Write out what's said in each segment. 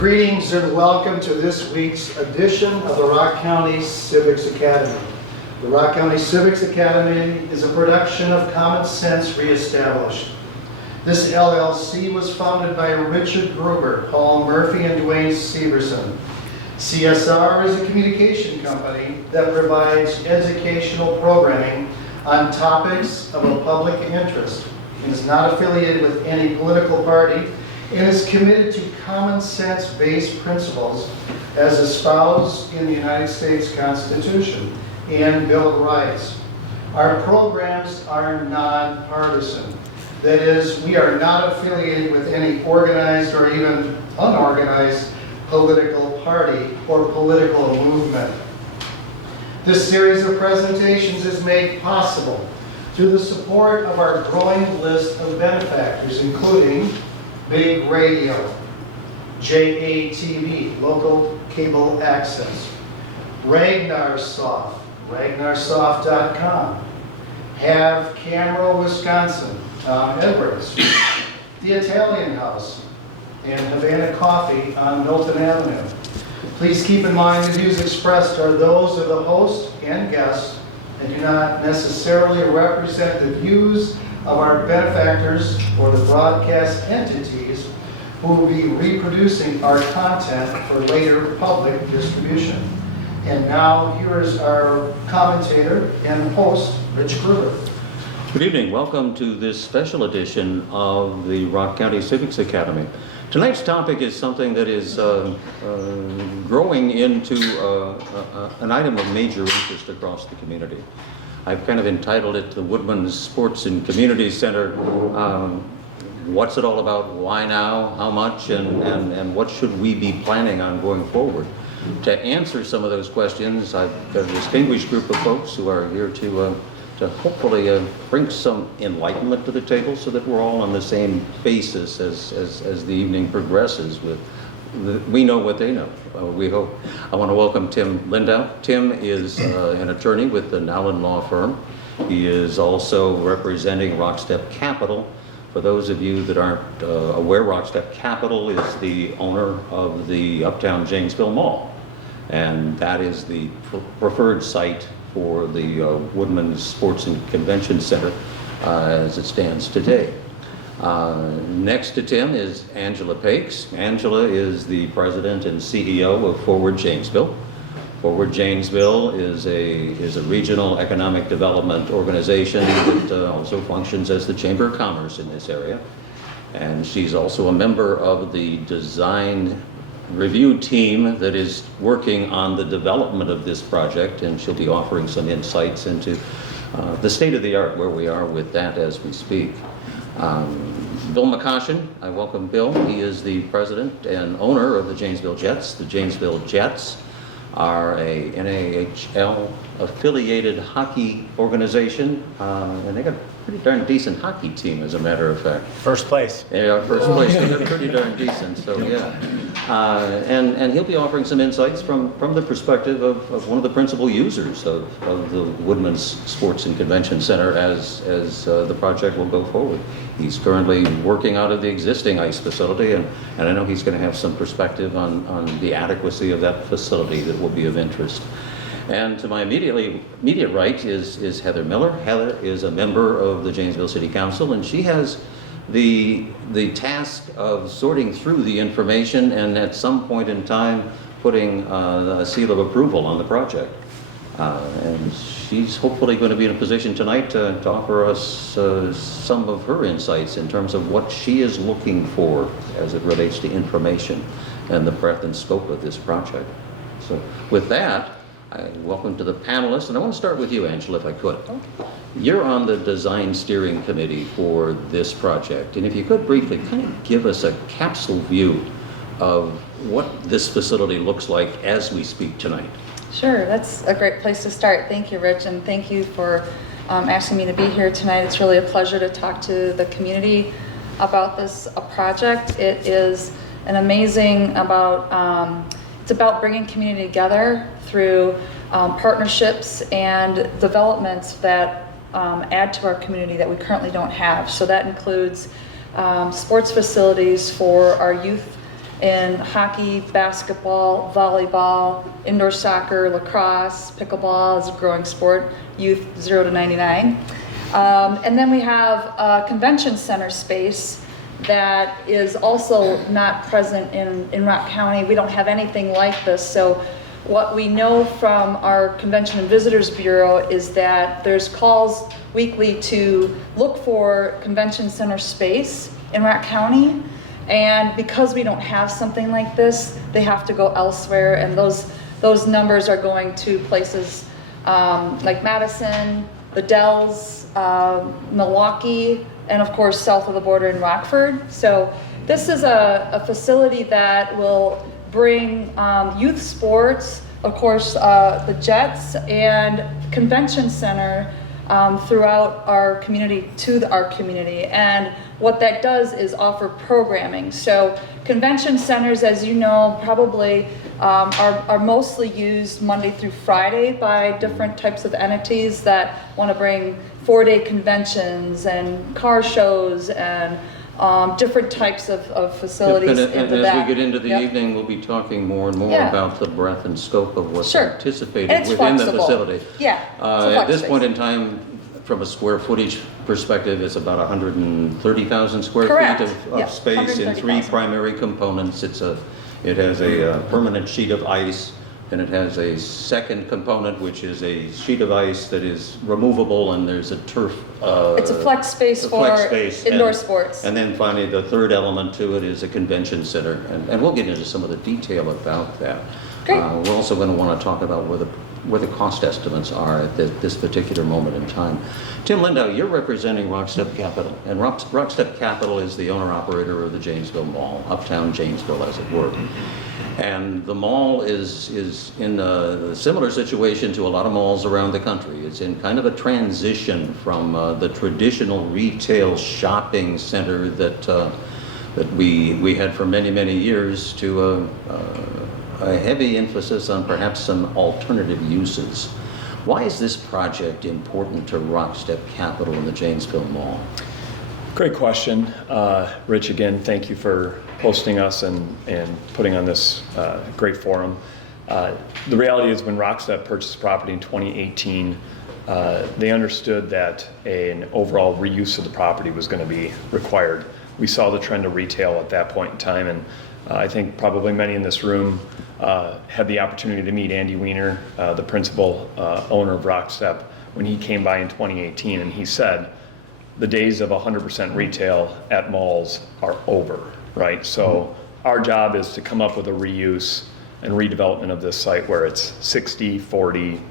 Greetings and welcome to this week's edition of the Rock County Civics Academy. The Rock County Civics Academy is a production of Common Sense Reestablished. This LLC was founded by Richard Gruber, Paul Murphy, and Dwayne Severson. CSR is a communication company that provides educational programming on topics of a public interest and is not affiliated with any political party and is committed to common sense-based principles as espoused in the United States Constitution and Bill of Rights. Our programs are nonpartisan. That is, we are not affiliated with any organized or even unorganized political party or political movement. This series of presentations is made possible through the support of our growing list of benefactors, including Big Radio, JATV, Local Cable Access, Ragnarsoft, ragnarsoft.com, Have Camera, Wisconsin, Tom Edwards, The Italian House, and Havana Coffee on Milton Avenue. Please keep in mind the views expressed are those of the host and guests and do not necessarily represent the views of our benefactors or the broadcast entities who will be reproducing our content for later public distribution. And now here is our commentator and host, Rich Gruber. Good evening. Welcome to this special edition of the Rock County Civics Academy. Tonight's topic is something that is growing into an item of major interest across the community. I've kind of entitled it the Woodman Sports and Community Center. What's it all about? Why now? How much? And what should we be planning on going forward? To answer some of those questions, I've got a distinguished group of folks who are here to hopefully bring some enlightenment to the table so that we're all on the same basis as the evening progresses. We know what they know, we hope. I want to welcome Tim Lindau. Tim is an attorney with the Nowlan Law Firm. He is also representing RockStep Capital. For those of you that aren't aware, RockStep Capital is the owner of the Uptown Janesville Mall. And that is the preferred site for the Woodman Sports and Convention Center as it stands today. Next to Tim is Angela Pakes. Angela is the president and CEO of Forward Janesville. Forward Janesville is a regional economic development organization that also functions as the Chamber of Commerce in this area. And she's also a member of the design review team that is working on the development of this project, and she'll be offering some insights into the state of the art where we are with that as we speak. Bill McCoshen, I welcome Bill. He is the president and owner of the Janesville Jets. The Janesville Jets are a NAHL affiliated hockey organization, and they got a pretty darn decent hockey team, as a matter of fact. First place. Yeah, first place. They're pretty darn decent, so yeah. And he'll be offering some insights from the perspective of one of the principal users of the Woodman's Sports and Convention Center as the project will go forward. He's currently working out of the existing ice facility, and I know he's going to have some perspective on the adequacy of that facility that will be of interest. And to my immediate right is Heather Miller. Heather is a member of the Janesville City Council, and she has the task of sorting through the information and at some point in time putting a seal of approval on the project. And she's hopefully going to be in a position tonight to offer us some of her insights in terms of what she is looking for as it relates to information and the breadth and scope of this project. So with that, welcome to the panelists, and I want to start with you, Angela, if I could. Okay. You're on the design steering committee for this project, and if you could briefly kind of give us a capsule view of what this facility looks like as we speak tonight. Sure, that's a great place to start. Thank you, Rich, and thank you for asking me to be here tonight. It's really a pleasure to talk to the community about this project. It is an amazing it's about bringing community together through partnerships and developments that add to our community that we currently don't have. So that includes sports facilities for our youth in hockey, basketball, volleyball, indoor soccer, lacrosse, pickleball is a growing sport, youth 0 to 99. And then we have a convention center space that is also not present in Rock County. We don't have anything like this. So what we know from our Convention and Visitors Bureau is that there's calls weekly to look for convention center space in Rock County. And because we don't have something like this, they have to go elsewhere. And those numbers are going to places like Madison, the Dells, Milwaukee, and of course south of the border in Rockford. So this is a facility that will bring youth sports, of course the Jets, and convention center throughout our community to our community. And what that does is offer programming. So convention centers, as you know, probably are mostly used Monday through Friday by different types of entities that want to bring 4-day conventions and car shows and different types of facilities and into as that. we get into the evening, we'll be talking more and more Yeah. about the breadth and scope of what's Sure. anticipated And it's within the flexible. facility. Yeah, it's a At flex this point space. in time, from a square footage perspective, it's about 130,000 square Correct. feet of Yeah, space in 3 130,000. primary components. It has a permanent sheet of ice, and it has a second component, which is a sheet of ice that is removable, and there's a turf. It's a flex space for indoor sports. And then finally, the third element to it is a convention center, and we'll get into some of the detail about that. Great. We're also going to want to talk about where the cost estimates are at this particular moment in time. Tim Lindau, you're representing RockStep Capital, and RockStep Capital is the owner-operator of the Janesville Mall, Uptown Janesville, as it were. And the mall is in a similar situation to a lot of malls around the country. It's in kind of a transition from the traditional retail shopping center that we had for many, many years to a heavy emphasis on perhaps some alternative uses. Why is this project important to RockStep Capital and the Janesville Mall? Great question. Rich, again, thank you for hosting us and putting on this great forum. The reality is when RockStep purchased property in 2018, they understood that an overall reuse of the property was going to be required. We saw the trend of retail at that point in time, and I think probably many in this room had the opportunity to meet Andy Weiner, the principal owner of RockStep, when he came by in 2018, and he said, the days of 100% retail at malls are over, right? So our job is to come up with a reuse and redevelopment of this site where it's 60, 40,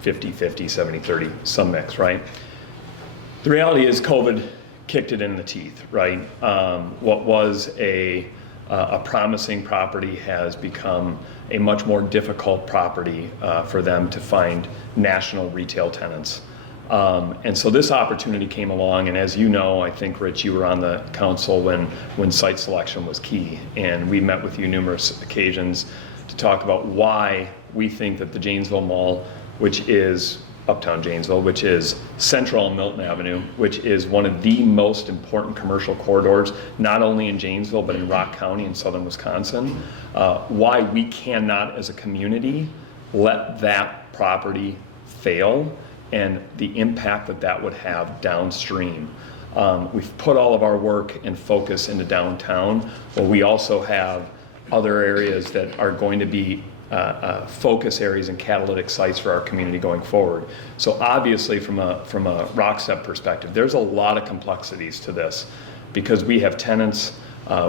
50, 50, 70, 30, some mix, right? The reality is COVID kicked it in the teeth, right? What was a promising property has become a much more difficult property for them to find national retail tenants. And so this opportunity came along, and as you know, I think, Rich, you were on the council when site selection was key, and we met with you numerous occasions to talk about why we think that the Janesville Mall, which is Uptown Janesville, which is Central and Milton Avenue, which is one of the most important commercial corridors, not only in Janesville, but in Rock County in southern Wisconsin, why we cannot as a community let that property fail and the impact that that would have downstream. We've put all of our work and focus into downtown, but we also have other areas that are going to be focus areas and catalytic sites for our community going forward. So obviously from a RockStep perspective, there's a lot of complexities to this because we have tenants,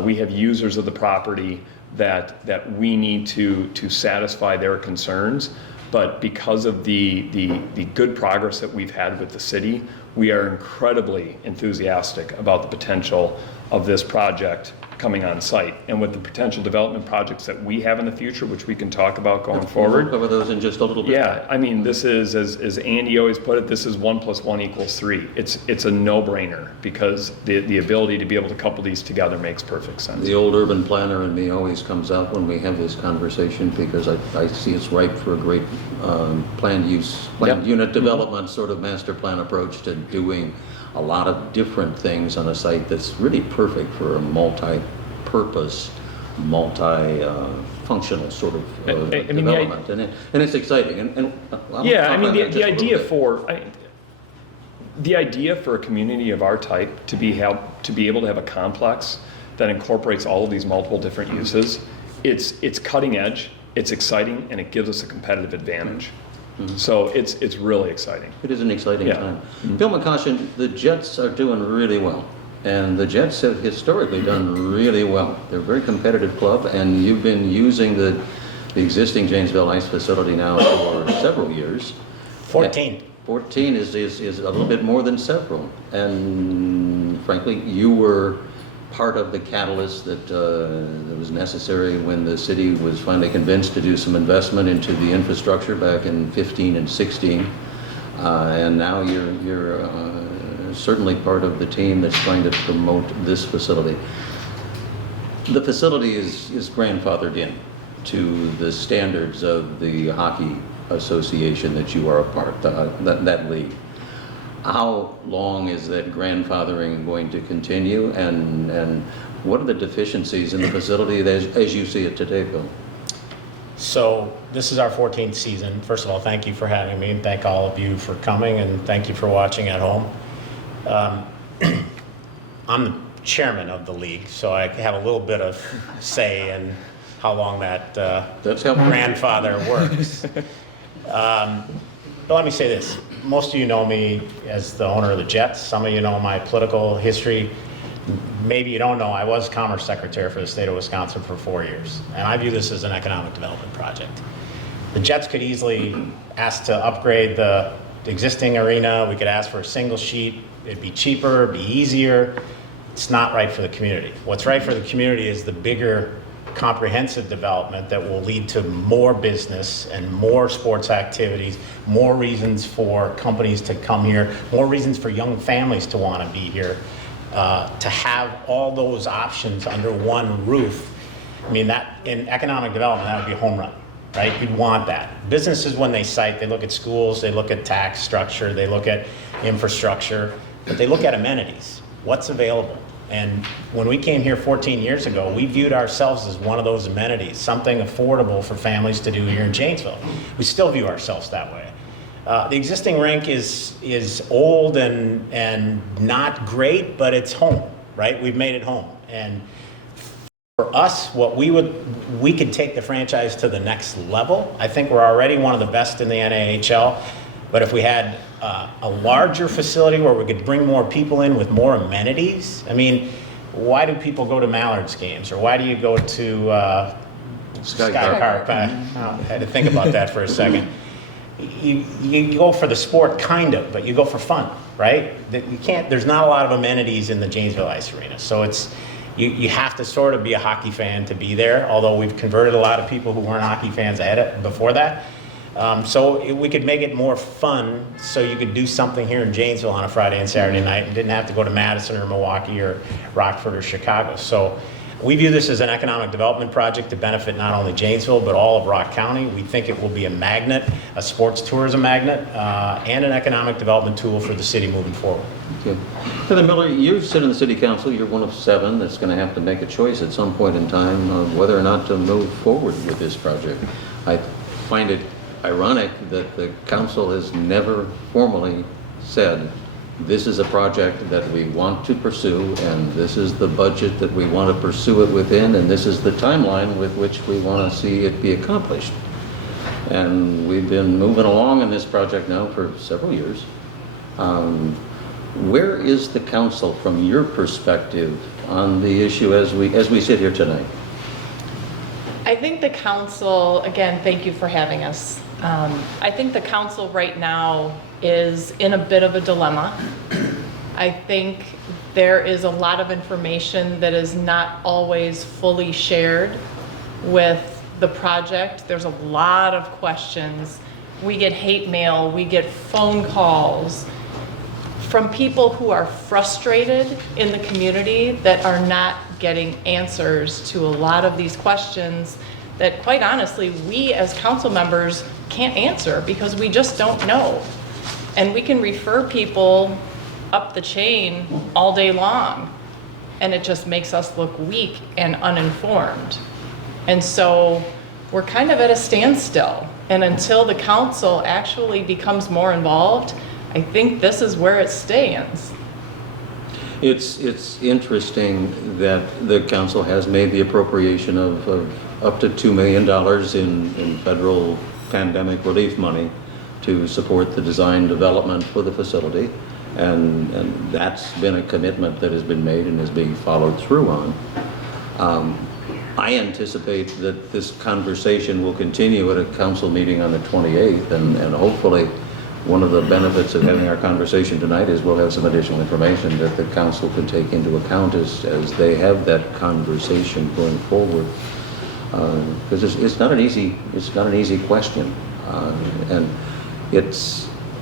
we have users of the property that we need to satisfy their concerns. But because of the good progress that we've had with the city, we are incredibly enthusiastic about the potential of this project coming on site. And with the potential development projects that we have in the future, which we can talk about going forward. We'll cover those in just a little bit. Yeah, I mean, this is, as Andy always put it, this is 1 + 1 = 3. It's a no-brainer because the ability to be able to couple these together makes perfect sense. The old urban planner in me always comes out when we have this conversation because I see it's ripe for a great planned unit development sort of master plan approach to doing a lot of different things on a site that's really perfect for a multi-purpose multi-functional sort of I mean, development, and it's exciting. And I'll Yeah, talk I mean, on that the just a little idea bit. the idea for a community of our type to be able to have a complex that incorporates all of these multiple different uses, it's cutting edge, it's exciting, and it gives us a competitive advantage. So it's really exciting. It is an exciting Yeah. time. Bill McCoshen, the Jets are doing really well. And the Jets have historically done really well. They're a very competitive club, and you've been using the existing Janesville Ice facility now for several years. 14. 14 is a little bit more than several. And frankly, you were part of the catalyst that was necessary when the city was finally convinced to do some investment into the infrastructure back in 15 and 16. And now you're certainly part of the team that's trying to promote this facility. The facility is grandfathered in to the standards of the hockey association that you are a part of, that league. How long is that grandfathering going to continue, and what are the deficiencies in the facility as you see it today, Bill? So this is our 14th season. First of all, thank you for having me, and thank all of you for coming, and thank you for watching at home. I'm the chairman of the league, so I have a little bit of say in how long that That's helpful. grandfather works. But let me say this. Most of you know me as the owner of the Jets. Some of you know my political history. Maybe you don't know, I was Commerce Secretary for the state of Wisconsin for 4 years. And I view this as an economic development project. The Jets could easily ask to upgrade the existing arena. We could ask for a single sheet. It'd be cheaper, it'd be easier. It's not right for the community. What's right for the community is the bigger comprehensive development that will lead to more business and more sports activities, more reasons for companies to come here, more reasons for young families to want to be here, to have all those options under one roof. I mean, that in economic development, that would be a home run, right? You'd want that. Businesses, when they cite, they look at schools, they look at tax structure, they look at infrastructure, but they look at amenities. What's available? And when we came here 14 years ago, we viewed ourselves as one of those amenities, something affordable for families to do here in Janesville. We still view ourselves that way. The existing rink is old and not great, but it's home, right? We've made it home. And for us, we could take the franchise to the next level. I think we're already one of the best in the NAHL, but if we had a larger facility where we could bring more people in with more amenities. I mean, why do people go to Mallard's games, or why do you go to Sky Carp? I had to think about that for a second. You go for the sport, kind of, but you go for fun, right? There's not a lot of amenities in the Janesville Ice Arena, so you have to sort of be a hockey fan to be there, although we've converted a lot of people who weren't hockey fans before that. So we could make it more fun, so you could do something here in Janesville on a Friday and Saturday night and didn't have to go to Madison or Milwaukee or Rockford or Chicago. So we view this as an economic development project to benefit not only Janesville, but all of Rock County. We think it will be a magnet, a sports tourism magnet, and an economic development tool for the city moving forward. Okay. Heather Miller, you sit in the city council. You're one of 7 that's going to have to make a choice at some point in time of whether or not to move forward with this project. I find it ironic that the council has never formally said, this is a project that we want to pursue, and this is the budget that we want to pursue it within, and this is the timeline with which we want to see it be accomplished. And we've been moving along in this project now for several years. Where is the council from your perspective on the issue as we sit here tonight? I think the council, again, thank you for having us. I think the council right now is in a bit of a dilemma. I think there is a lot of information that is not always fully shared with the project. There's a lot of questions. We get hate mail, we get phone calls from people who are frustrated in the community that are not getting answers to a lot of these questions that, quite honestly, we as council members can't answer because we just don't know. And we can refer people up the chain all day long, and it just makes us look weak and uninformed. And so we're kind of at a standstill. And until the council actually becomes more involved, I think this is where it stands. It's interesting that the council has made the appropriation of up to $2 million in federal pandemic relief money to support the design development for the facility. And that's been a commitment that has been made and is being followed through on. I anticipate that this conversation will continue at a council meeting on the 28th, and hopefully one of the benefits of having our conversation tonight is we'll have some additional information that the council can take into account as they have that conversation going forward. Because it's not an easy question, and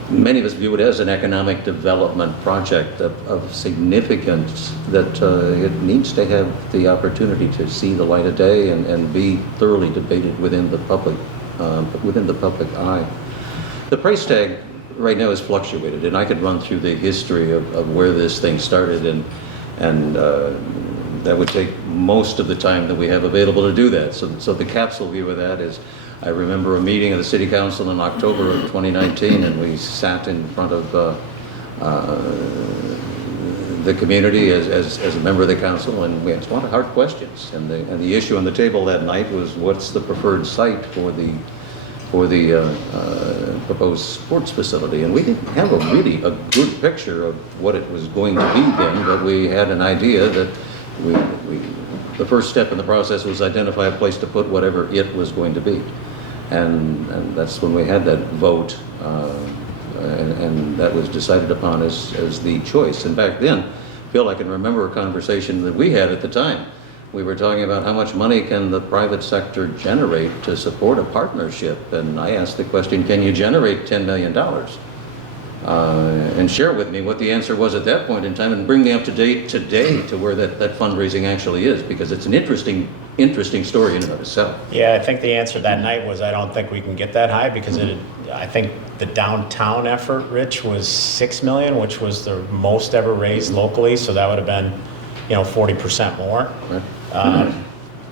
many of us view it as an economic development project of significance that it needs to have the opportunity to see the light of day and be thoroughly debated within the public eye. The price tag right now is fluctuated, and I could run through the history of where this thing started, and that would take most of the time that we have available to do that. So the capsule view of that is, I remember a meeting of the City Council in October of 2019, and we sat in front of the community as a member of the council, and we asked a lot of hard questions. And the issue on the table that night was, what's the preferred site for the proposed sports facility? And we didn't have a good picture of what it was going to be then, but we had an idea that the first step in the process was identify a place to put whatever it was going to be. And that's when we had that vote, and that was decided upon as the choice. And back then, Phil, I can remember a conversation that we had at the time. We were talking about how much money can the private sector generate to support a partnership, and I asked the question, can you generate $10 million? And share with me what the answer was at that point in time, and bring me up to date today to where that fundraising actually is, because it's an interesting story in and of itself. Yeah, I think the answer that night was, I don't think we can get that high, because I think the downtown effort, Rich, was $6 million, which was the most ever raised locally, so that would have been 40% more. Right.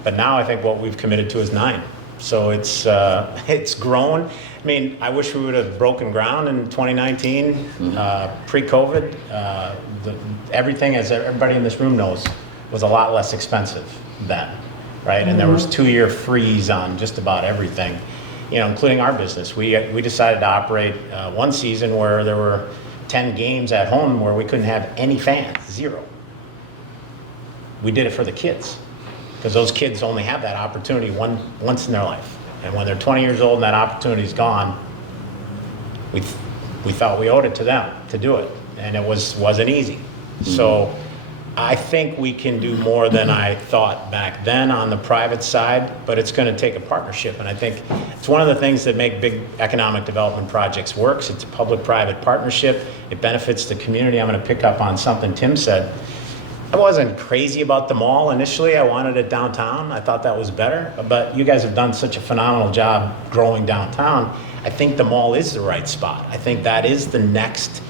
But now I think what we've committed to is 9. So it's grown. I mean, I wish we would have broken ground in 2019, pre-COVID. Everything, as everybody in this room knows, was a lot less expensive then, right? And there was 2-year freeze on just about everything, including our business. We decided to operate one season where there were 10 games at home where we couldn't have any fans, 0. We did it for the kids, because those kids only have that opportunity once in their life. And when they're 20 years old and that opportunity's gone, we felt we owed it to them to do it. And it wasn't easy. So I think we can do more than I thought back then on the private side, but it's going to take a partnership. And I think it's one of the things that make big economic development projects works. It's a public-private partnership. It benefits the community. I'm going to pick up on something Tim said. I wasn't crazy about the mall initially. I wanted it downtown. I thought that was better. But you guys have done such a phenomenal job growing downtown. I think the mall is the right spot. I think that is the next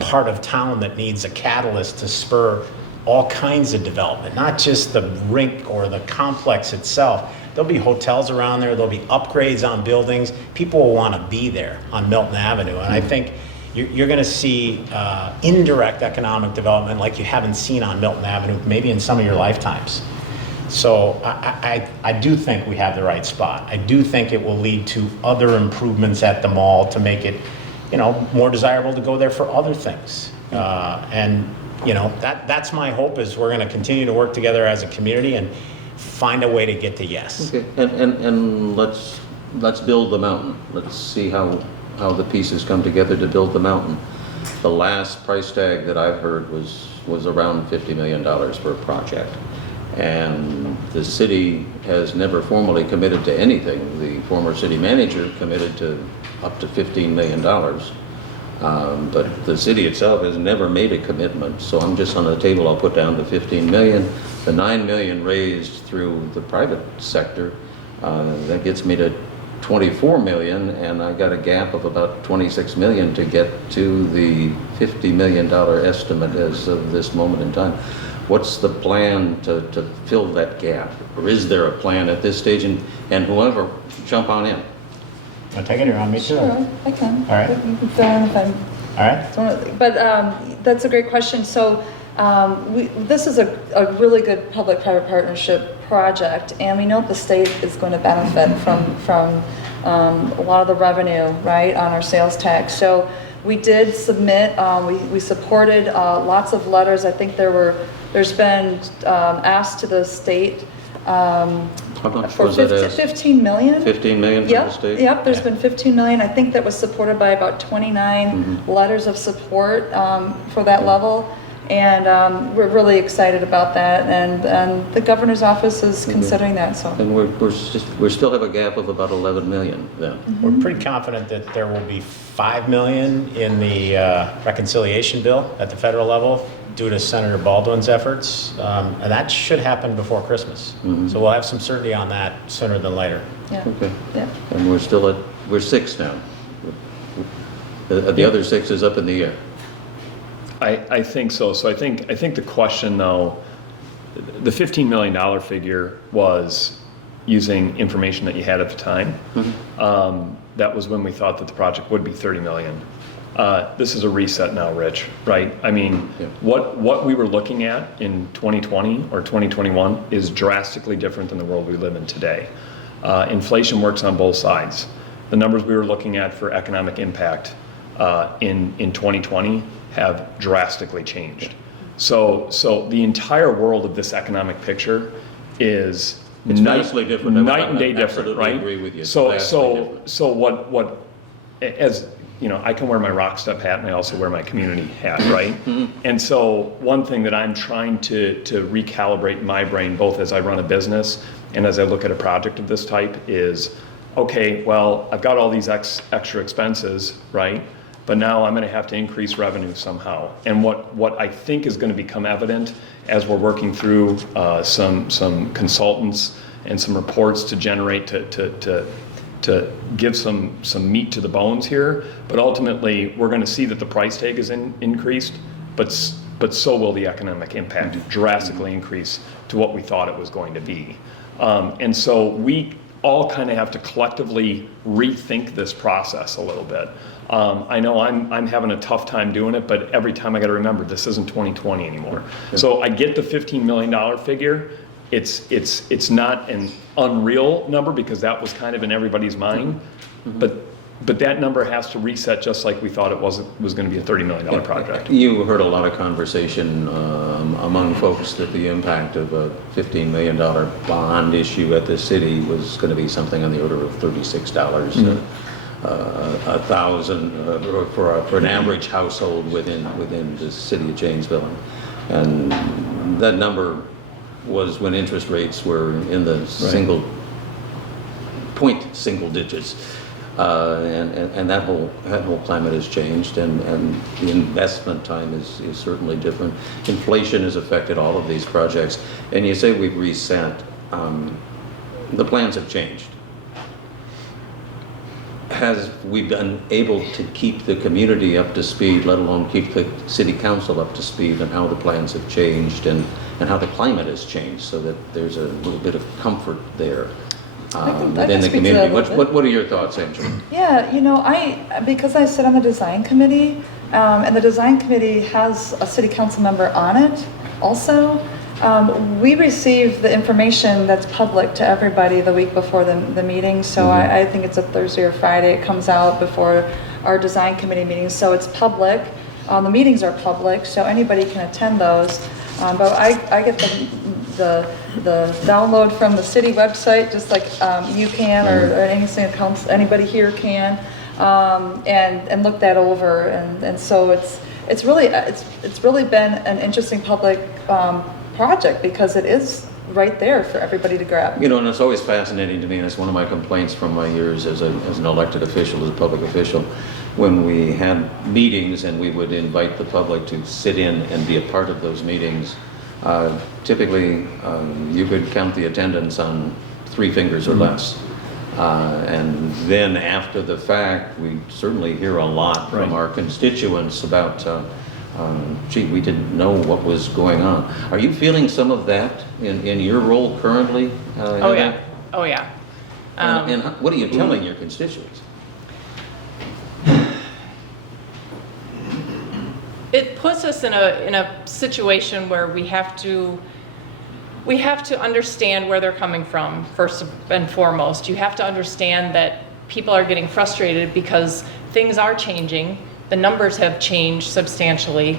part of town that needs a catalyst to spur all kinds of development, not just the rink or the complex itself. There'll be hotels around there. There'll be upgrades on buildings. People will want to be there on Milton Avenue. And I think you're going to see indirect economic development like you haven't seen on Milton Avenue, maybe in some of your lifetimes. So I do think we have the right spot. I do think it will lead to other improvements at the mall to make it, more desirable to go there for other things. That's my hope, is we're going to continue to work together as a community and find a way to get to yes. Okay, and let's build the mountain. Let's see how the pieces come together to build the mountain. The last price tag that I've heard was around $50 million for a project. And the city has never formally committed to anything. The former city manager committed to up to $15 million. But the city itself has never made a commitment. So I'm just on the table, I'll put down the $15 million. The $9 million raised through the private sector, that gets me to $24 million, and I got a gap of about $26 million to get to the $50 million estimate as of this moment in time. What's the plan to fill that gap? Or is there a plan at this stage? And whoever, jump on in. Want to take it or on me too? Sure, I can. All right. You can fill in if I'm. All right. But that's a great question. So this is a really good public-private partnership project, and we know the state is going to benefit from a lot of the revenue, right, on our sales tax. So we did submit, we supported lots of letters. I think there's been asked to the state How much for was that asked? 15 million. 15 million from the state? Yep, there's been 15 million. I think that was supported by about 29 letters of support for that level. And we're really excited about that. And the governor's office is considering that, so. And we still have a gap of about 11 million then. We're pretty confident that there will be 5 million in the reconciliation bill at the federal level due to Senator Baldwin's efforts, and that should happen before Christmas. So we'll have some certainty on that sooner than later. Yeah. Okay. Yeah. And we're 6 now. The other 6 is up in the air. I think so. So I think the question though, the $15 million figure was using information that you had at the time. That was when we thought that the project would be 30 million. This is a reset now, Rich, right? I mean, Yeah. what we were looking at in 2020 or 2021 is drastically different than the world we live in today. Inflation works on both sides. The numbers we were looking at for economic impact in 2020 have drastically changed. So the entire world of this economic picture is It's vastly different. night and day different, Absolutely right? agree with you. It's So vastly different. so what as you know, I can wear my RockStep hat and I also wear my community hat, right? And so one thing that I'm trying to recalibrate my brain, both as I run a business and as I look at a project of this type, is okay, well, I've got all these extra expenses, right? But now I'm going to have to increase revenue somehow. And what I think is going to become evident as we're working through some consultants and some reports to generate to give some meat to the bones here, but ultimately we're going to see that the price tag is increased, but so will the economic impact drastically increase to what we thought it was going to be. And so we all kind of have to collectively rethink this process a little bit. I know I'm having a tough time doing it, but every time I got to remember this isn't 2020 anymore. So I get the $15 million figure. It's not an unreal number because that was kind of in everybody's mind, but that number has to reset just like we thought it was going to be a $30 million project. You heard a lot of conversation among folks that the impact of a $15 million bond issue at the city was going to be something on the order of $36 a thousand for an average household within the city of Janesville, and that number was when interest rates were in the single digits. And that whole climate has changed, and the investment time is certainly different. Inflation has affected all of these projects, and you say we've reset. The plans have changed. Has we been able to keep the community up to speed, let alone keep the city council up to speed on how the plans have changed and how the climate has changed, so that there's a little bit of comfort there? Within the community. What are your thoughts, Angela? Yeah, because I sit on the design committee, and the design committee has a city council member on it also. We receive the information that's public to everybody the week before the meeting, so I think it's a Thursday or Friday. It comes out before our design committee meetings, so it's public. The meetings are public, so anybody can attend those. But I get the download from the city website, just like you can, or anybody here can, and look that over. And so it's really been an interesting public project because it is right there for everybody to grab. And it's always fascinating to me, and it's one of my complaints from my years as an elected official, as a public official, when we had meetings and we would invite the public to sit in and be a part of those meetings. Typically, you could count the attendance on 3 fingers or less. And then after the fact, we certainly hear a lot from our constituents about gee, we didn't know what was going on. Are you feeling some of that in your role currently? Oh, Heather? yeah. Oh, yeah. And what are you telling your constituents? It puts us in a situation where we have to understand where they're coming from, first and foremost. You have to understand that people are getting frustrated because things are changing. The numbers have changed substantially.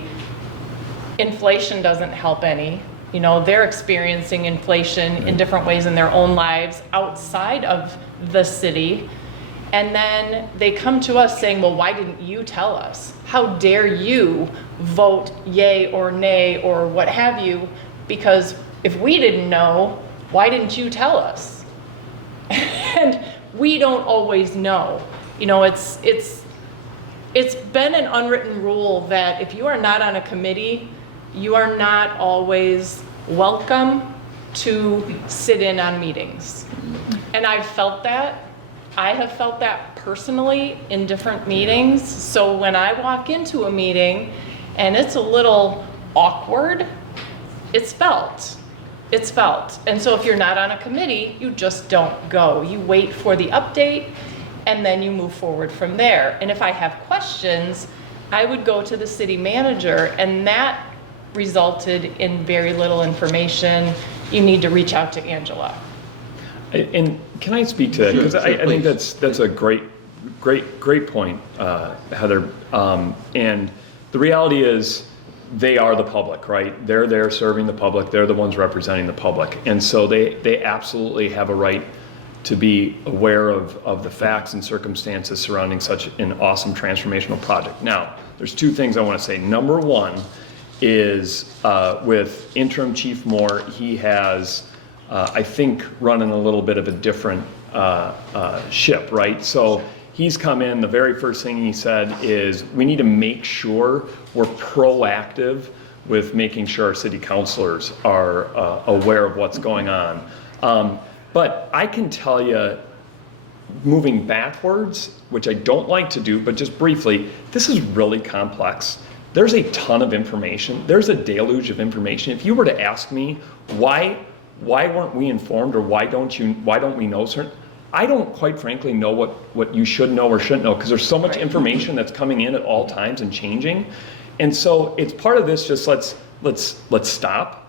Inflation doesn't help any. You know, they're experiencing inflation in different ways in their own lives outside of the city. And then they come to us saying, well, why didn't you tell us? How dare you vote yay or nay or what have you? Because if we didn't know, why didn't you tell us? And we don't always know. You know, it's been an unwritten rule that if you are not on a committee, you are not always welcome to sit in on meetings. And I've felt that. I have felt that personally in different meetings. So when I walk into a meeting and it's a little awkward, it's felt. It's felt. And so if you're not on a committee, you just don't go. You wait for the update and then you move forward from there. And if I have questions, I would go to the city manager, and that resulted in very little information. You need to reach out to Angela. And can I speak to that? Because Sure, I think please. that's a great point, Heather. And the reality is they are the public, right? They're there serving the public. They're the ones representing the public. And so they absolutely have a right to be aware of the facts and circumstances surrounding such an awesome transformational project. Now, there's two things I want to say. Number one is with Interim Chief Moore, he has, I think, running a little bit of a different ship, right? So he's come in, the very first thing he said is we need to make sure we're proactive with making sure our city councilors are aware of what's going on. But I can tell you, moving backwards, which I don't like to do, but just briefly, this is really complex. There's a ton of information. There's a deluge of information. If you were to ask me why weren't we informed, or why don't we know certain, I don't quite frankly know what you should know or shouldn't know, because there's so much information that's coming in at all times and changing. And so it's part of this, just let's stop.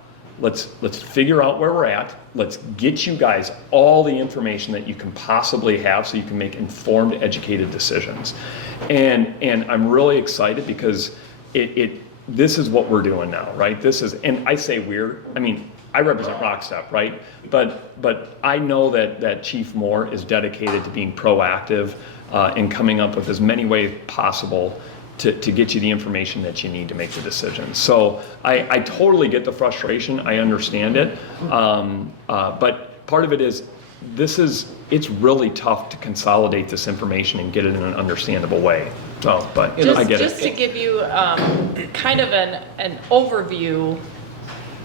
Let's figure out where we're at. Let's get you guys all the information that you can possibly have so you can make informed, educated decisions. And I'm really excited because this is what we're doing now, right? This is, and I say I mean, I represent RockStep, right? But I know that Chief Moore is dedicated to being proactive and coming up with as many ways possible to get you the information that you need to make the decision. So I totally get the frustration. I understand it. But part of it is, it's really tough to consolidate this information and get it in an understandable way. So, but I get it. Just to give you kind of an overview,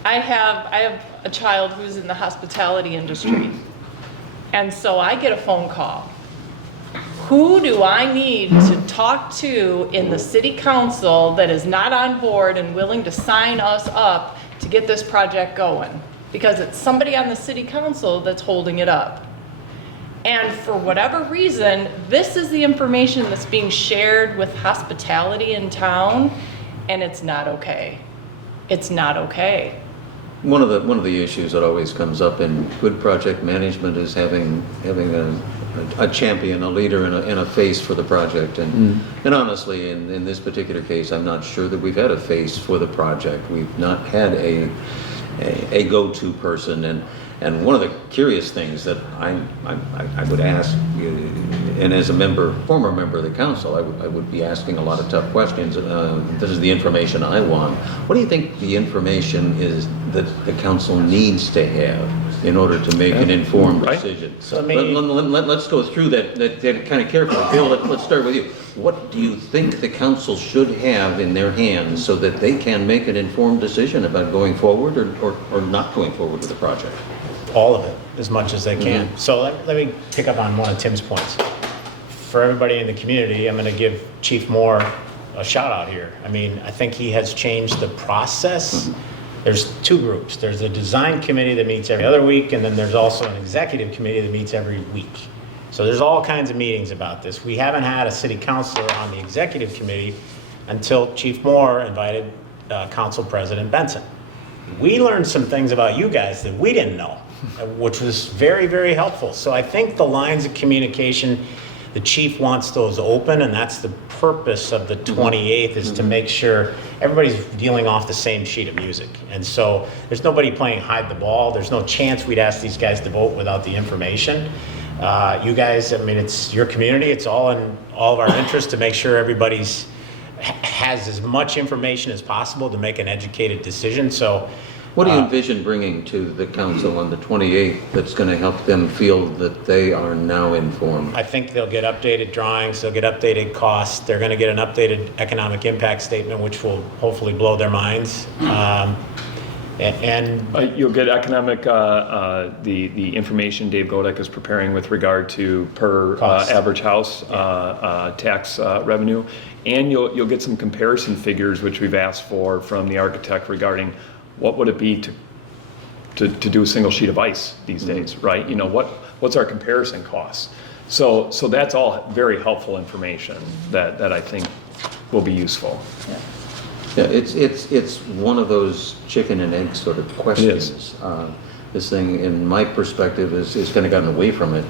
I have a child who's in the hospitality industry. And so I get a phone call. Who do I need to talk to in the city council that is not on board and willing to sign us up to get this project going? Because it's somebody on the city council that's holding it up. And for whatever reason, this is the information that's being shared with hospitality in town, and it's not okay. It's not okay. One of the issues that always comes up in good project management is having a champion, a leader, and a face for the project. And honestly, in this particular case, I'm not sure that we've had a face for the project. We've not had a go-to person. And one of the curious things that I would ask, and as a former member of the council, I would be asking a lot of tough questions. This is the information I want. What do you think the information is that the council needs to have in order to make an informed decision? So let's go through that kind of carefully. Bill, let's start with you. What do you think the council should have in their hands so that they can make an informed decision about going forward or not going forward with the project? All of it, as much as they can. So let me pick up on one of Tim's points. For everybody in the community, I'm going to give Chief Moore a shout out here. I mean, I think he has changed the process. There's two groups. There's a design committee that meets every other week, and then there's also an executive committee that meets every week. So there's all kinds of meetings about this. We haven't had a city councilor on the executive committee until Chief Moore invited Council President Benson. We learned some things about you guys that we didn't know, which was very, very helpful. So I think the lines of communication, the chief wants those open, and that's the purpose of the 28th, is to make sure everybody's dealing off the same sheet of music. And so there's nobody playing hide the ball. There's no chance we'd ask these guys to vote without the information. You guys, I mean, it's your community. It's all in all of our interest to make sure everybody's has as much information as possible to make an educated decision. So What do you envision bringing to the council on the 28th that's going to help them feel that they are now informed? I think they'll get updated drawings, they'll get updated costs, they're going to get an updated economic impact statement, which will hopefully blow their minds. You'll get economic, the information Dave Godek is preparing with regard to per Cost. average house tax revenue. And you'll get some comparison figures, which we've asked for from the architect regarding what would it be to do a single sheet of ice these days, right? You know, what's our comparison costs? So that's all very helpful information that I think will be useful. Yeah, it's one of those chicken and egg sort of questions. This thing, in my perspective, is kind of gotten away from it.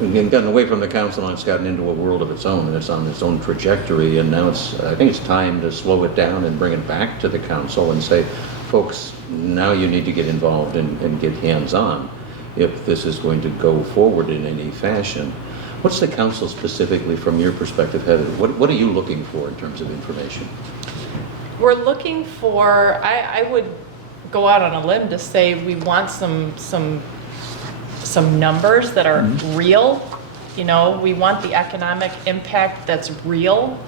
It's gotten away from the council, and it's gotten into a world of its own, and it's on its own trajectory. And now I think it's time to slow it down and bring it back to the council and say, folks, now you need to get involved and get hands-on if this is going to go forward in any fashion. What's the council specifically, from your perspective, Heather? What are you looking for in terms of information? We're looking for, I would go out on a limb to say we want some numbers that are real. You know, we want the economic impact that's real.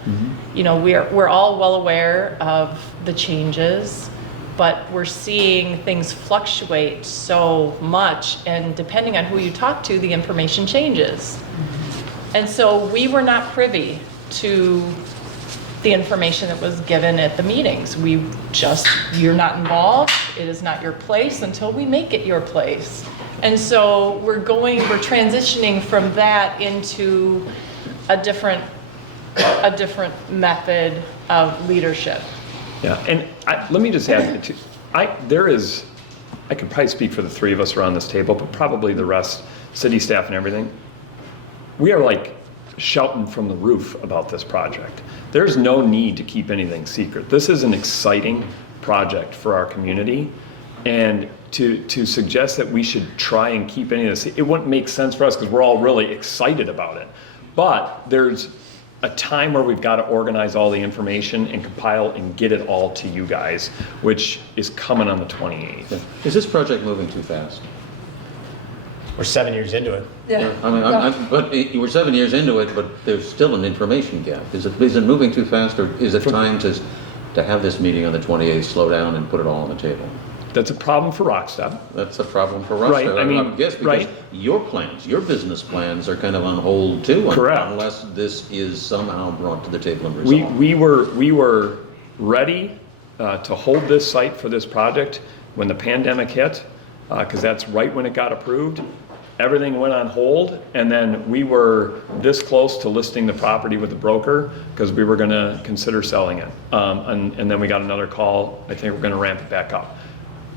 You know, we're all well aware of the changes, but we're seeing things fluctuate so much, and depending on who you talk to, the information changes. And so we were not privy to the information that was given at the meetings. You're not involved. It is not your place until we make it your place. And so we're transitioning from that into a different method of leadership. Yeah, and let me just add, I could probably speak for the three of us around this table, but probably the rest, city staff and everything, we are like shouting from the roof about this project. There's no need to keep anything secret. This is an exciting project for our community, and to suggest that we should try and keep any of this, it wouldn't make sense for us because we're all really excited about it. But there's a time where we've got to organize all the information and compile and get it all to you guys, which is coming on the 28th. Is this project moving too fast? We're 7 years into it. Yeah. I mean, but we're 7 years into it, but there's still an information gap. Is it moving too fast, or is it time to have this meeting on the 28th, slow down and put it all on the table? That's a problem for RockStep. That's a problem for us. Right, I mean, guess because right. your plans, your business plans are kind of on hold too. Correct. Unless this is somehow brought to the table and resolved. We were ready to hold this site for this project when the pandemic hit, because that's right when it got approved. Everything went on hold, and then we were this close to listing the property with the broker because we were going to consider selling it. And then we got another call. I think we're going to ramp it back up.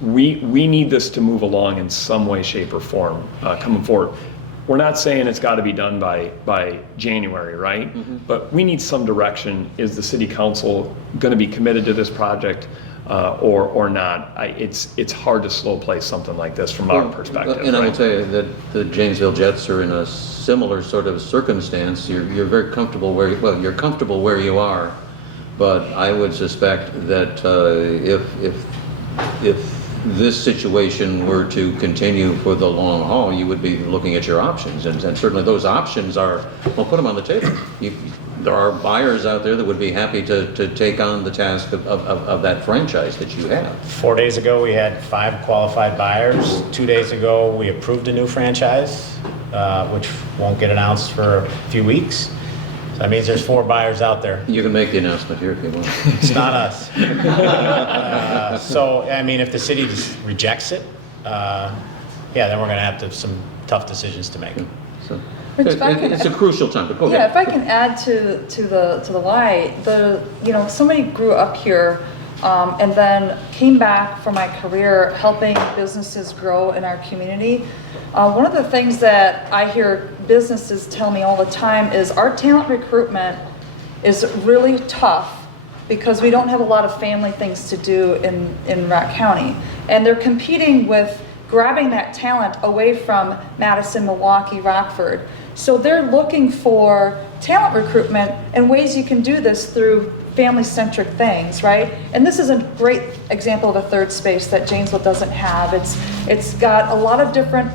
We need this to move along in some way, shape, or form coming forward. We're not saying it's got to be done by January, right? But we need some direction. Is the city council going to be committed to this project or not? It's hard to slow play something like this from our perspective. And I will right? tell you that the Janesville Jets are in a similar sort of circumstance. You're very comfortable you're comfortable where you are, but I would suspect that if this situation were to continue for the long haul, you would be looking at your options, and certainly those options are, well, put them on the table. There are buyers out there that would be happy to take on the task of that franchise that you have. 4 days ago, we had 5 qualified buyers. 2 days ago, we approved a new franchise, which won't get announced for a few weeks. That means there's 4 buyers out there. You can make the announcement here if you want. It's not us. So, I mean, if the city just rejects it, then we're going to have some tough decisions to make. So, Rich, if I can- it's a crucial time, but go Yeah, ahead. if I can add to the why, somebody grew up here and then came back for my career helping businesses grow in our community. One of the things that I hear businesses tell me all the time is our talent recruitment is really tough because we don't have a lot of family things to do in Rock County. And they're competing with grabbing that talent away from Madison, Milwaukee, Rockford. So they're looking for talent recruitment and ways you can do this through family-centric things, right? And this is a great example of a third space that Janesville doesn't have. It's got a lot of different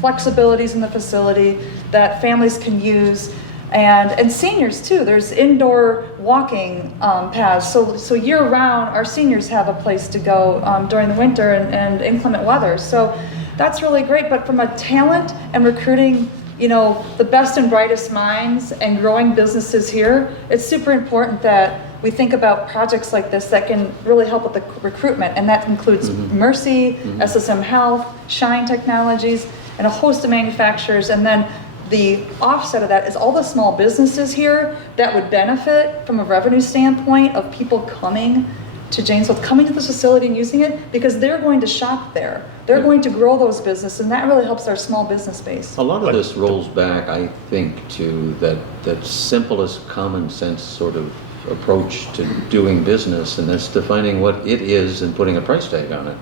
flexibilities in the facility that families can use, and seniors too. There's indoor walking paths, so year-round our seniors have a place to go during the winter and inclement weather. So that's really great. But from a talent and recruiting, the best and brightest minds and growing businesses here, it's super important that we think about projects like this that can really help with the recruitment, and that includes Mercy, SSM Health, Shine Technologies, and a host of manufacturers. And then the offset of that is all the small businesses here that would benefit from a revenue standpoint of people coming to Janesville, coming to this facility and using it, because they're going to shop there. They're going to grow those businesses, and that really helps our small business base. A lot of this rolls back, I think, to that simplest common sense sort of approach to doing business, and that's defining what it is and putting a price tag on it,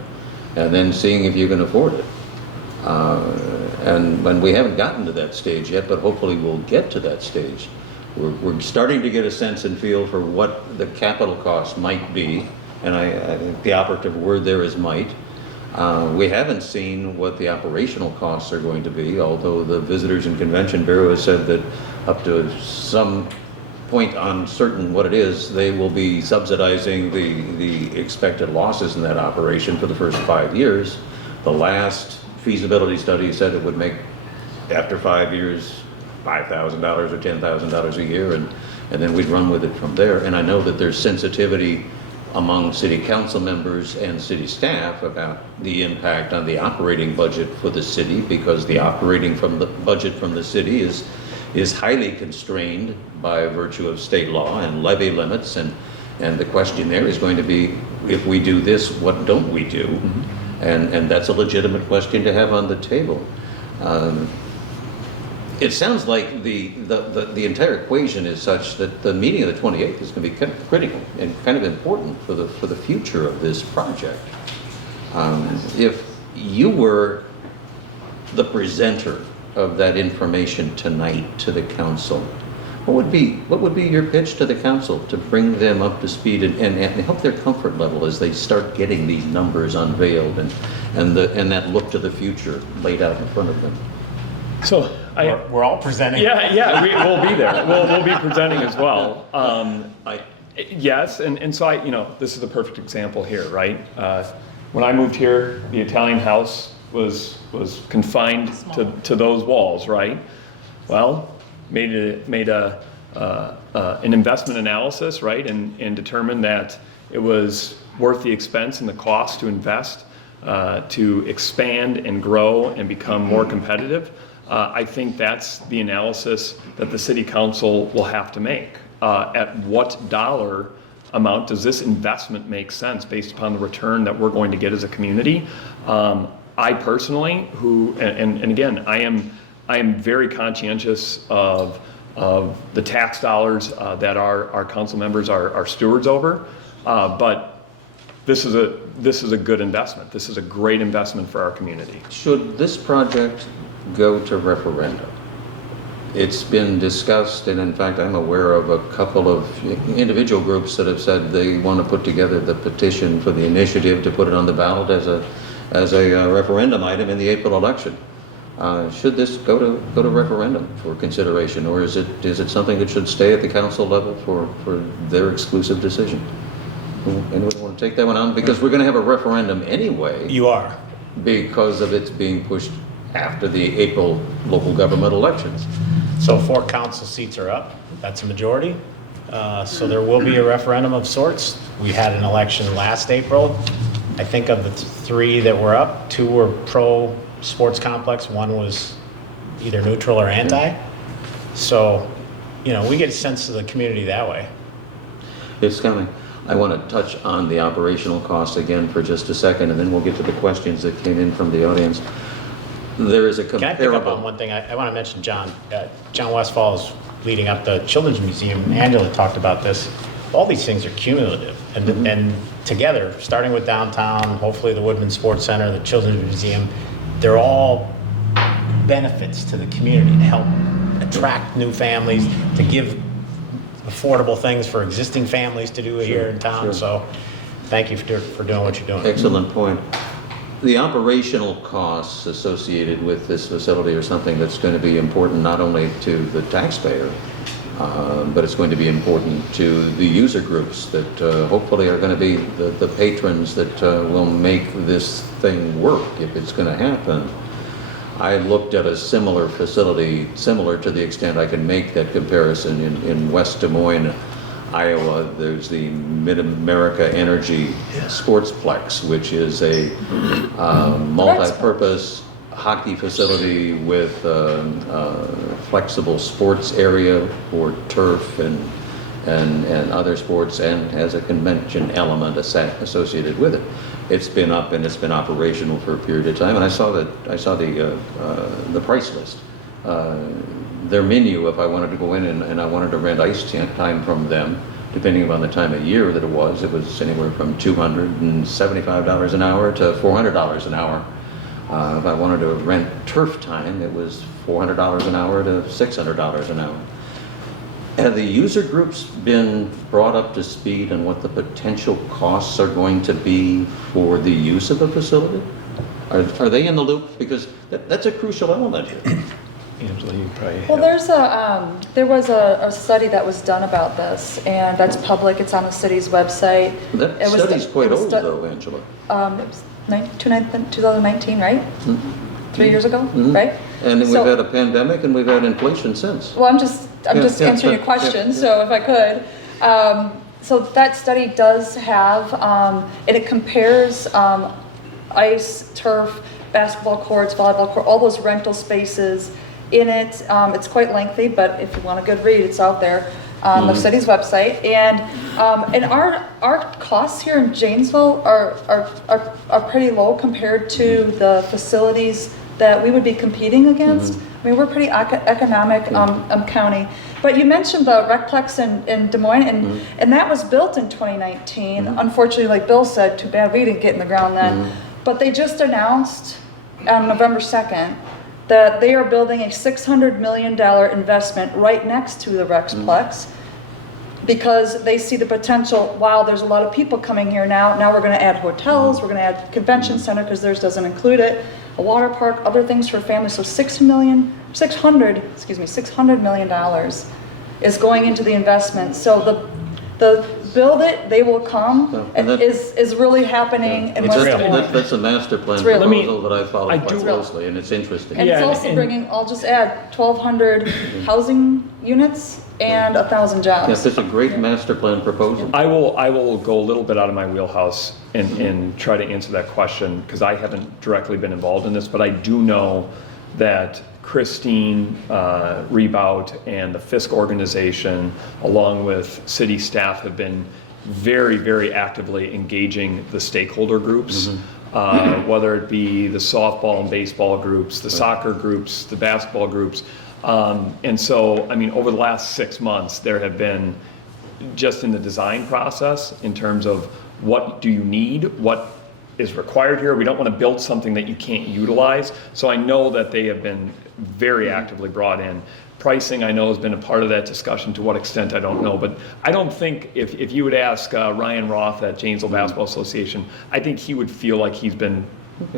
and then seeing if you can afford it. And we haven't gotten to that stage yet, but hopefully we'll get to that stage. We're starting to get a sense and feel for what the capital cost might be, and I think the operative word there is might. We haven't seen what the operational costs are going to be, although the Visitors and Convention Bureau has said that up to some point on certain what it is, they will be subsidizing the expected losses in that operation for the first 5 years. The last feasibility study said it would make, after 5 years, $5,000 or $10,000 a year, and then we'd run with it from there. And I know that there's sensitivity among city council members and city staff about the impact on the operating budget for the city, because the operating from the budget from the city is highly constrained by virtue of state law and levy limits, and the question there is going to be, if we do this, what don't we do? And that's a legitimate question to have on the table. It sounds like the entire equation is such that the meeting of the 28th is going to be kind of critical and kind of important for the future of this project. If you were the presenter of that information tonight to the council, what would be your pitch to the council to bring them up to speed and help their comfort level as they start getting these numbers unveiled and that look to the future laid out in front of them? So We're all presenting. we'll be there. We'll be presenting as well. Yes, and so this is the perfect example here, right? When I moved here, the Italian house was confined to those walls, right? Well, made an investment analysis, right, and determined that it was worth the expense and the cost to invest to expand and grow and become more competitive. I think that's the analysis that the city council will have to make. At what dollar amount does this investment make sense based upon the return that we're going to get as a community? I personally, and again, I am very conscientious of the tax dollars that our council members are stewards over, but this is a good investment. This is a great investment for our community. Should this project go to referendum? It's been discussed, and in fact, I'm aware of a couple of individual groups that have said they want to put together the petition for the initiative to put it on the ballot as a referendum item in the April election. Should this go to referendum for consideration, or is it something that should stay at the council level for their exclusive decision? Anyone want to take that one on? Because we're going to have a referendum anyway. You are. Because of its being pushed after the April local government elections. So 4 council seats are up. That's a majority. So there will be a referendum of sorts. We had an election last April. I think of the 3 that were up, 2 were pro sports complex, 1 was either neutral or anti. So, we get a sense of the community that way. It's coming. I want to touch on the operational costs again for just a second, and then we'll get to the questions that came in from the audience. There is a Can I comparable... pick up on one thing? I want to mention John. John Westfall is leading up the Children's Museum. Angela talked about this. All these things are cumulative. And together, starting with downtown, hopefully the Woodman Sports Center, the Children's Museum, they're all benefits to the community to help attract new families, to give affordable things for existing families to do here in town. Sure. So thank you for doing what you're doing. Excellent point. The operational costs associated with this facility are something that's going to be important not only to the taxpayer, but it's going to be important to the user groups that hopefully are going to be the patrons that will make this thing work if it's going to happen. I looked at a similar facility, similar to the extent I can make that comparison in West Des Moines, Iowa. There's the Mid-America Energy Sportsplex, which is a multi-purpose hockey facility with flexible sports area for turf and other sports, and has a convention element associated with it. It's been up and it's been operational for a period of time, and I saw the price list. Their menu, if I wanted to go in and I wanted to rent ice time from them, depending upon the time of year that it was anywhere from $275 an hour to $400 an hour. If I wanted to rent turf time, it was $400 an hour to $600 an hour. Have the user groups been brought up to speed on what the potential costs are going to be for the use of the facility? Are they in the loop? Because that's a crucial element here. Angela, you probably Well, have- there was a study that was done about this, and that's public. It's on the city's website. That It was- study's quite it was old stu- though, Angela. It was 2019, right? 3 years ago, Mhm. right? And then we've So- had a pandemic and we've had inflation since. Well, I'm just Yeah, yeah, answering your yeah, question, yeah. so if I could. So that study does have, and it compares ice, turf, basketball courts, volleyball court, all those rental spaces in it. It's quite lengthy, but if you want a good read, it's out there on the city's website. And our costs here in Janesville are pretty low compared to the facilities that we would be competing against. I mean, we're pretty economic county. But you mentioned the Recplex in Des Moines, and that was built in 2019. Unfortunately, like Bill said, too bad we didn't get in the ground then. But they just announced on November 2nd that they are building a $600 million investment right next to the Recplex, because they see the potential. Wow, there's a lot of people coming here now. Now we're going to add hotels, we're going to add convention center, because theirs doesn't include it, a water park, other things for families. So $600 million is going into the investment. So the build it, they will come, And that- is really happening in It's West real. Des Moines. That's a master plan It's real. proposal that I follow I quite do- closely, and it's interesting. And it's Yeah, also and- bringing, I'll just add, 1,200 housing units and 1,000 Yes, jobs. it's a great master plan proposal. I will go a little bit out of my wheelhouse and try to answer that question, because I haven't directly been involved in this, but I do know that Christine Rebout and the Fisk organization, along with city staff, have been very, very actively engaging the stakeholder groups, whether it be the softball and baseball groups, the soccer groups, the basketball groups. And so, I mean, over the last 6 months, there have been, just in the design process, in terms of what do you need, what is required here. We don't want to build something that you can't utilize. So I know that they have been very actively brought in. Pricing, I know, has been a part of that discussion. To what extent, I don't know. But I don't think, if you would ask Ryan Roth at Janesville Basketball Association, I think he would feel like he's been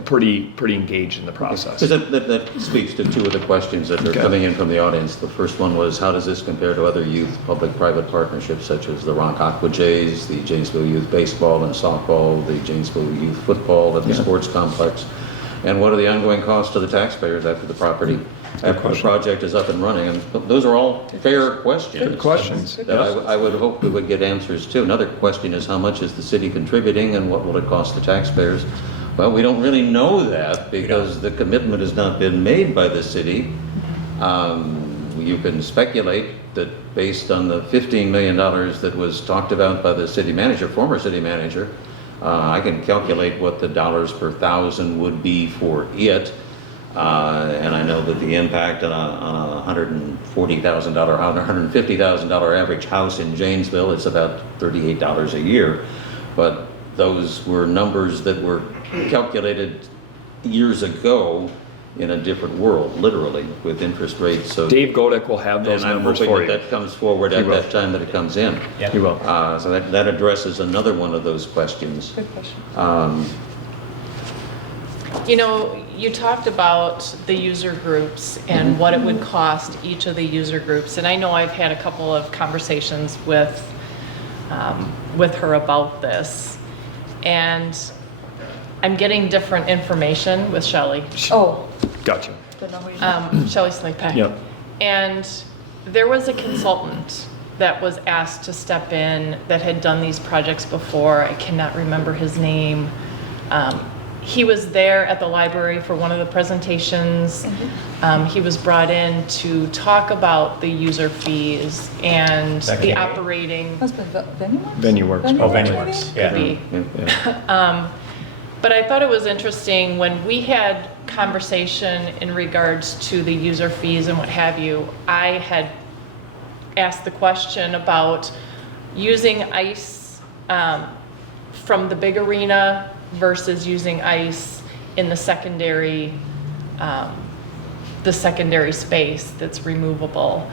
pretty engaged in the process. Because that speaks to two of the questions that are coming in from the audience. The first one was, how does this compare to other youth public-private partnerships, such as the Rock Aqua Jays, the Janesville Youth Baseball and Softball, the Janesville Youth Football, and the sports complex? And what are the ongoing costs to the taxpayers after the property after the project is up and running? And those are all fair questions. Good questions. That I would hope we would get answers to. Another question is, how much is the city contributing and what will it cost the taxpayers? Well, we don't really know that because the commitment has not been made by the city. You can speculate that based on the $15 million that was talked about by the city manager, former city manager, I can calculate what the dollars per thousand would be for it. And I know that the impact on a $140,000, $150,000 average house in Janesville is about $38 a year. But those were numbers that were calculated years ago in a different world, literally, with interest rates. So Dave Godek will have those numbers for you. I'm hoping that comes forward at that time that it comes in. Yep. He will. So that addresses another one of those questions. Good question. You know, you talked about the user groups and what it would cost each of the user groups. And I know I've had a couple of conversations with her about this. And I'm getting different information with Shelley. Oh, Gotcha. don't know who you Shelley Slaypack. Yep. And there was a consultant that was asked to step in that had done these projects before. I cannot remember his name. He was there at the library for one of the presentations. He was brought in to talk about the user fees and That the could be- operating. Must have been VenueWorks? VenueWorks. Oh, maybe? VenueWorks, Could yeah. be. But I thought it was interesting when we had conversation in regards to the user fees and what have you. I had asked the question about using ice from the big arena versus using ice in the secondary space that's removable.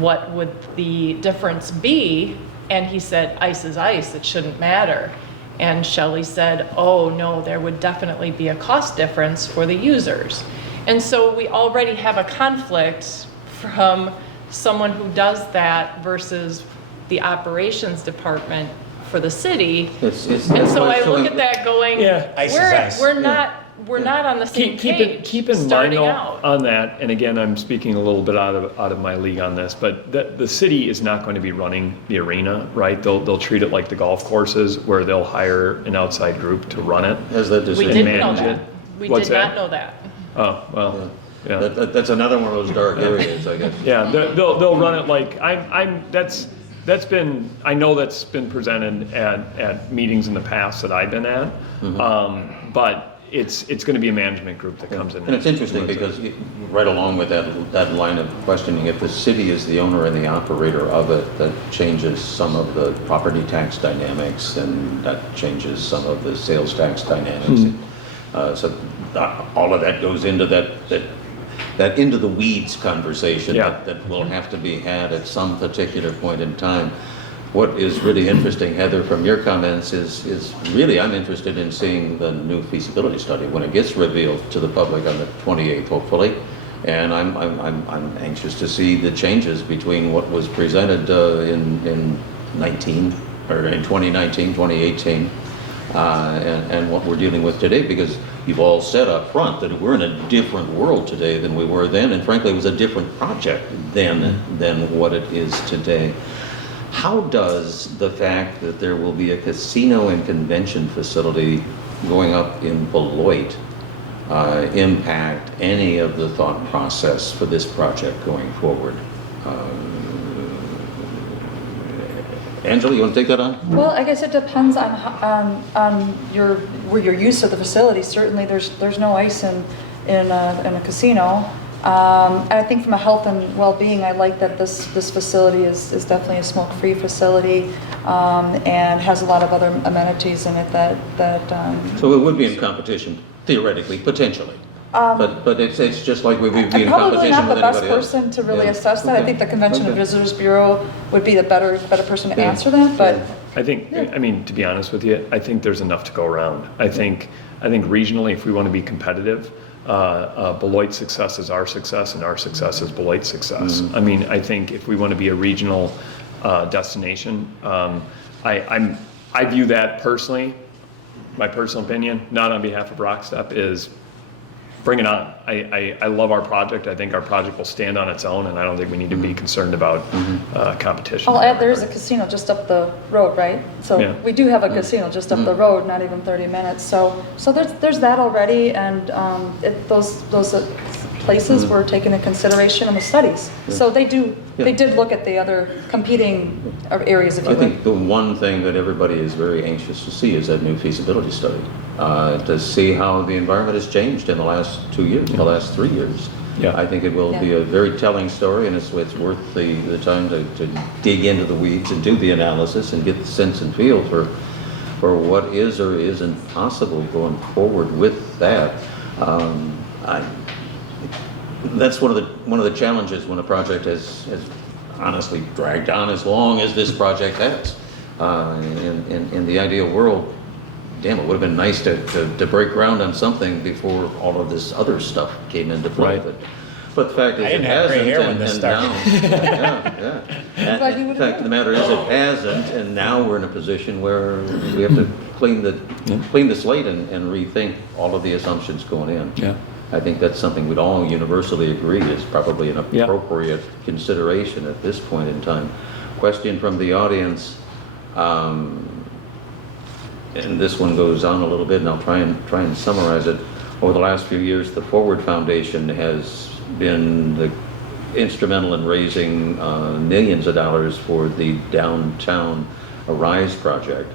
What would the difference be? And he said, ice is ice, it shouldn't matter. And Shelley said, oh no, there would definitely be a cost difference for the users. And so we already have a conflict from someone who does that versus the operations department for the city. And so I look at that going, Yeah. Ice is ice. we're not on the same page Keep in mind starting though, out. on that, and again, I'm speaking a little bit out of my league on this, but the city is not going to be running the arena, right? They'll treat it like the golf courses where they'll hire an outside group to run it. As that We decision. didn't know manage that. it. We What's did not that? know that. Oh, well, yeah. That's another one of those dark areas, I guess. Yeah, they'll run it like, that's been, I know that's been presented at meetings in the past that I've been at. But it's going to be a management group that comes in. And it's interesting because right along with that line of questioning, if the city is the owner and the operator of it, that changes some of the property tax dynamics and that changes some of the sales tax dynamics. So all of that goes into that into the weeds conversation that will have to be had at some particular point in time. What is really interesting, Heather, from your comments is really I'm interested in seeing the new feasibility study when it gets revealed to the public on the 28th, hopefully. And I'm anxious to see the changes between what was presented in 2019, 2018, and what we're dealing with today, because you've all said up front that we're in a different world today than we were then, and frankly, it was a different project then than what it is today. How does the fact that there will be a casino and convention facility going up in Beloit impact any of the thought process for this project going forward? Angela, you want to take that on? Well, I guess it depends on your use of the facility. Certainly, there's no ice in a casino. And I think from a health and well-being, I like that this facility is definitely a smoke-free facility and has a lot of other amenities in it that. So it would be in competition, theoretically, potentially. But it's just like we would be I'm in probably competition not the with best anybody else. person to really Yeah. assess that. I Okay. think the Convention and Okay. Visitors Bureau would be the better person to Yeah. answer that, but. I think, I mean, to be honest with you, I think there's enough to go around. I think regionally, if we want to be competitive, Beloit's success is our success, and our success is Beloit's success. I mean, I think if we want to be a regional destination, I view that personally, my personal opinion, not on behalf of RockStep, is bring it on. I love our project. I think our project will stand on its own, and I don't think we need to be concerned about competition. I'll add, there is a casino just up the road, right? So Yeah. we do have a casino just up the road, not even 30 minutes. So there's that already, and those places were taken into consideration in the studies. So they did look at the other competing areas, if you I will. think the one thing that everybody is very anxious to see is that new feasibility study, to see how the environment has changed in the last 2 years, in the last 3 years. Yeah. I think it will be a very telling story, and it's worth the time to dig into the weeds and do the analysis and get the sense and feel for what is or isn't possible going forward with that. That's one of the challenges when a project has honestly dragged on as long as this project has. In the ideal world, damn, it would have been nice to break ground on something before all of this other stuff came into play. Right. But the fact is, I it didn't have gray hasn't, hair when this and started. now, yeah. glad you And would the fact of the matter is, it hasn't, and now we're in a position where we have to clean the slate and rethink all of the assumptions going in. Yeah. I think that's something we'd all universally agree is probably an Yeah. appropriate consideration at this point in time. Question from the audience, and this one goes on a little bit, and I'll try and summarize it. Over the last few years, the Forward Foundation has been instrumental in raising millions of dollars for the downtown Arise project.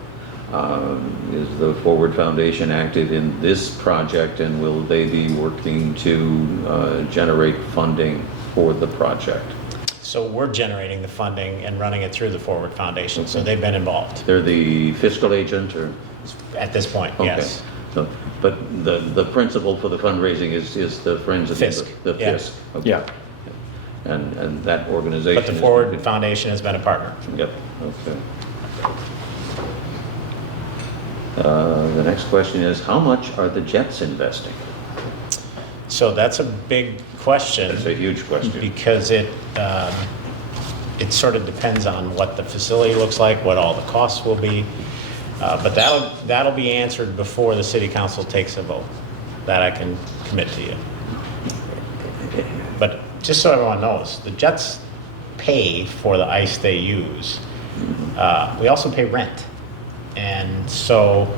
Is the Forward Foundation active in this project, and will they be working to generate funding for the project? So we're generating the funding and running it through the Forward Foundation, so they've been involved They're the fiscal agent, or? at this point, Okay. yes. So, but the principle for the fundraising is the Friends of FISC, the yeah. FISC. Okay. Yeah. And that organization. But the is- Forward Foundation has been a partner. Yep, okay. The next question is, how much are the Jets investing? So that's a big question. That's a huge question. Because it sort of depends on what the facility looks like, what all the costs will be. But that'll be answered before the city council takes a vote. That I can commit to you. But just so everyone knows, the Jets pay for the ice they use. We also pay rent. And so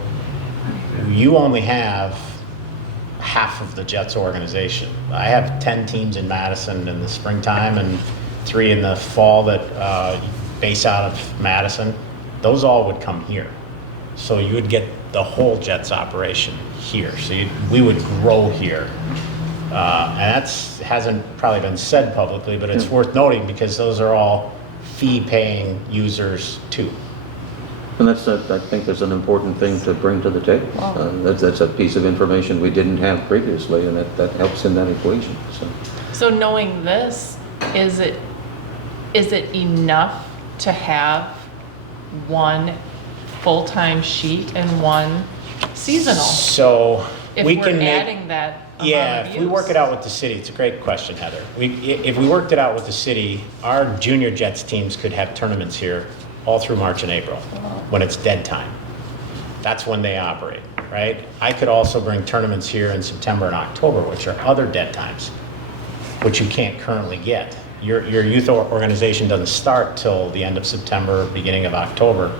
you only have half of the Jets organization. I have 10 teams in Madison in the springtime and 3 in the fall that base out of Madison. Those all would come here. So you would get the whole Jets operation here. So we would grow here. And that hasn't probably been said publicly, but it's worth noting because those are all fee-paying users too. And I think that's an important thing to bring to the table. That's a piece of information we didn't have previously, and that helps in that equation. So knowing this, is it enough to have one full-time sheet and one seasonal? So If we we're can make, adding that amount yeah, of if we work use? it out with the city, it's a great question, Heather. If we worked it out with the city, our junior Jets teams could have tournaments here all through March and April when it's dead time. That's when they operate, right? I could also bring tournaments here in September and October, which are other dead times, which you can't currently get. Your youth organization doesn't start till the end of September, beginning of October.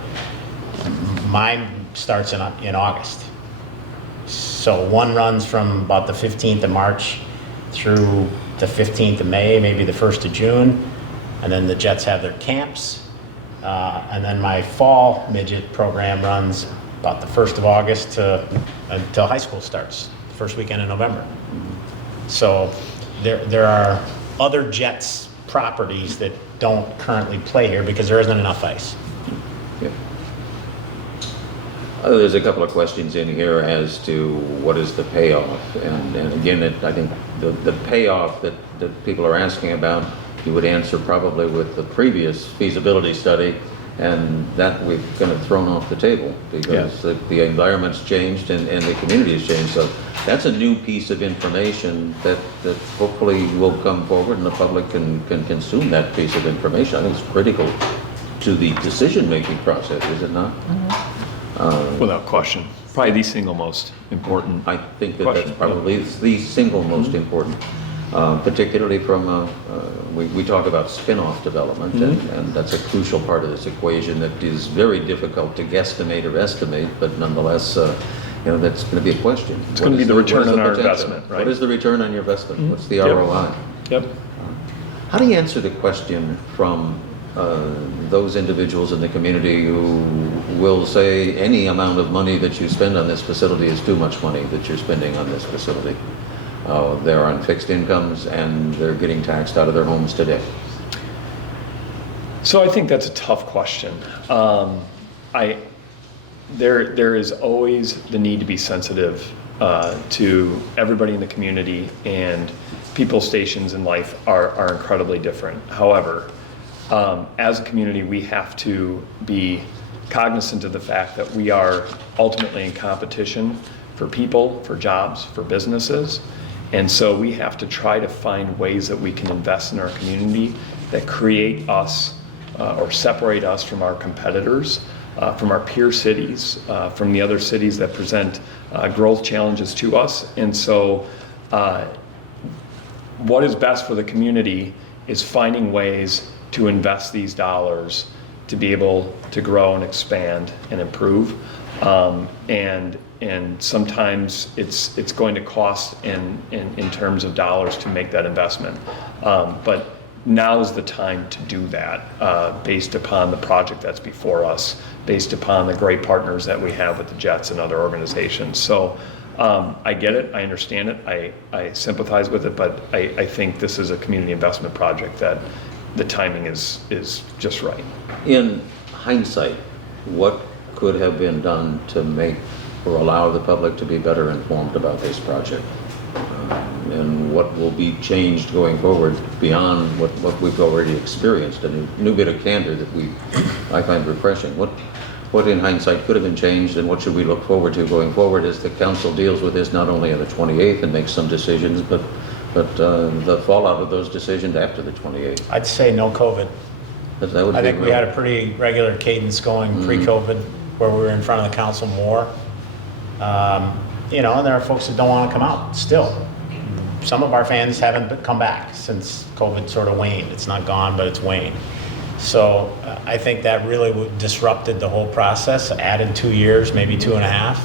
Mine starts in August. So one runs from about the 15th of March through the 15th of May, maybe the 1st of June. And then the Jets have their camps. And then my fall midget program runs about the 1st of August until high school starts, the first weekend in November. So there are other Jets properties that don't currently play here because there isn't enough ice. Yeah. There's a couple of questions in here as to what is the payoff. And again, I think the payoff that people are asking about, you would answer probably with the previous feasibility study, and that we've kind of thrown off the table because the environment's changed and the community has changed. So that's a new piece of information that hopefully will come forward and the public can consume that piece of information. I think it's critical to the decision-making process, is it not? Mm-hmm. Without question. Probably the single most important. I think that Question, that's probably the single most important, particularly from, we talk about spin-off development, and that's a crucial part of this equation that is very difficult to guesstimate or estimate, but nonetheless, that's going to be a question. It's going to be the return on our investment, right? What is the return on your investment? What's the Yep. ROI? Yep. How do you answer the question from those individuals in the community who will say any amount of money that you spend on this facility is too much money that you're spending on this facility? They're on fixed incomes and they're getting taxed out of their homes today. So I think that's a tough question. There is always the need to be sensitive to everybody in the community, and people's stations in life are incredibly different. However, as a community, we have to be cognizant of the fact that we are ultimately in competition for people, for jobs, for businesses. And so we have to try to find ways that we can invest in our community that create us or separate us from our competitors, from our peer cities, from the other cities that present growth challenges to us. And so what is best for the community is finding ways to invest these dollars to be able to grow and expand and improve. And sometimes it's going to cost in terms of dollars to make that investment. But now is the time to do that based upon the project that's before us, based upon the great partners that we have with the Jets and other organizations. So I get it, I understand it, I sympathize with it, but I think this is a community investment project that the timing is just right. In hindsight, what could have been done to make or allow the public to be better informed about this project? And what will be changed going forward beyond what we've already experienced? A new bit of candor that I find refreshing. What in hindsight could have been changed, and what should we look forward to going forward as the council deals with this not only on the 28th and makes some decisions, but the fallout of those decisions after the 28th? I'd say no COVID. That would I be think we had a pretty regular cadence going pre-COVID where we were in front of the council more. And there are folks that don't want to come out still. Some of our fans haven't come back since COVID sort of waned. It's not gone, but it's waned. So I think that really disrupted the whole process, added 2 years, maybe 2.5.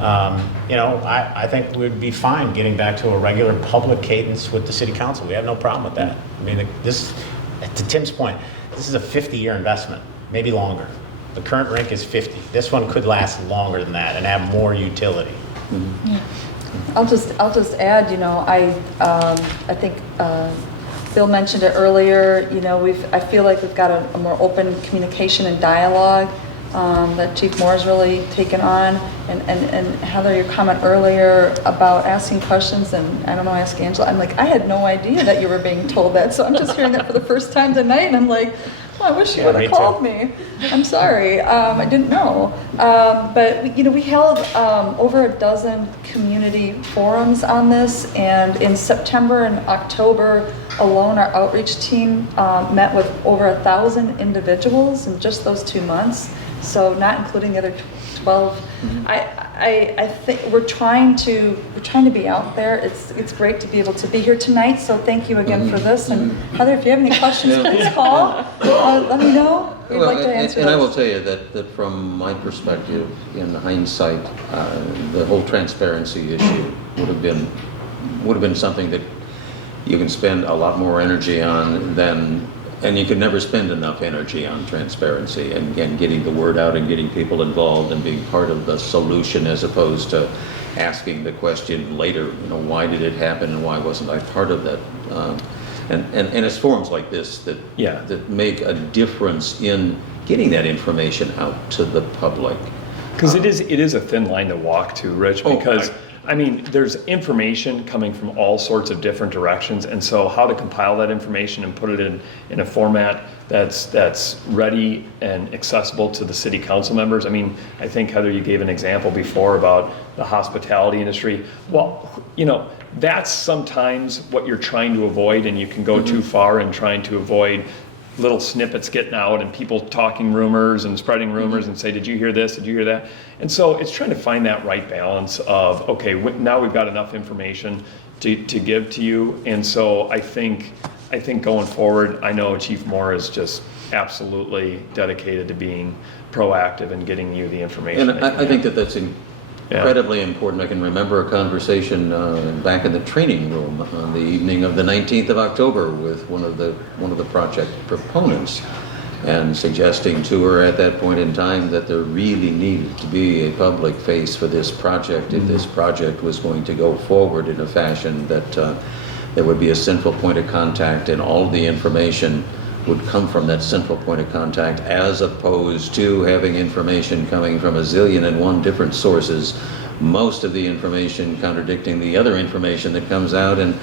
I think we'd be fine getting back to a regular public cadence with the city council. We have no problem with that. I mean, this, to Tim's point, this is a 50-year investment, maybe longer. The current rink is 50. This one could last longer than that and have more utility. Yeah. I'll just add, I think Bill mentioned it earlier, I feel like we've got a more open communication and dialogue that Chief Moore's really taken on. And Heather, your comment earlier about asking questions, and I don't know, ask Angela, I'm like, I had no idea that you were being told that, so I'm just hearing that for the first time tonight, and I'm like, I wish you would have called me. I'm sorry, I didn't know. But we held over a dozen community forums on this, and in September and October alone, our outreach team met with over 1,000 individuals in just those 2 months. So not including the other 12. I think we're trying to be out there. It's great to be able to be here tonight. So thank you again for this. And Heather, if you have any questions, please call. Let me know. We'd like to answer and those. I will tell you that from my perspective, in hindsight, the whole transparency issue would have been something that you can spend a lot more energy on than. And you can never spend enough energy on transparency and getting the word out and getting people involved and being part of the solution, as opposed to asking the question later, why did it happen and why wasn't I part of that? And it's forums like this that make a difference in getting that information out to the public. Because it is a thin line to walk to, Rich, because there's information coming from all sorts of different directions, and so how to compile that information and put it in a format that's ready and accessible to the city council members. I think, Heather, you gave an example before about the hospitality industry. Well, that's sometimes what you're trying to avoid, and you can go too far in trying to avoid little snippets getting out and people talking rumors and spreading rumors and say, did you hear this? Did you hear that? And so it's trying to find that right balance of, okay, now we've got enough information to give to you. And so I think going forward, I know Chief Moore is just absolutely dedicated to being proactive and getting you the information. And I think that's incredibly important. I can remember a conversation back in the training room on the evening of the 19th of October with one of the project proponents, and suggesting to her at that point in time that there really needed to be a public face for this project if this project was going to go forward in a fashion that there would be a central point of contact, and all the information would come from that central point of contact, as opposed to having information coming from a zillion and one different sources, most of the information contradicting the other information that comes out, and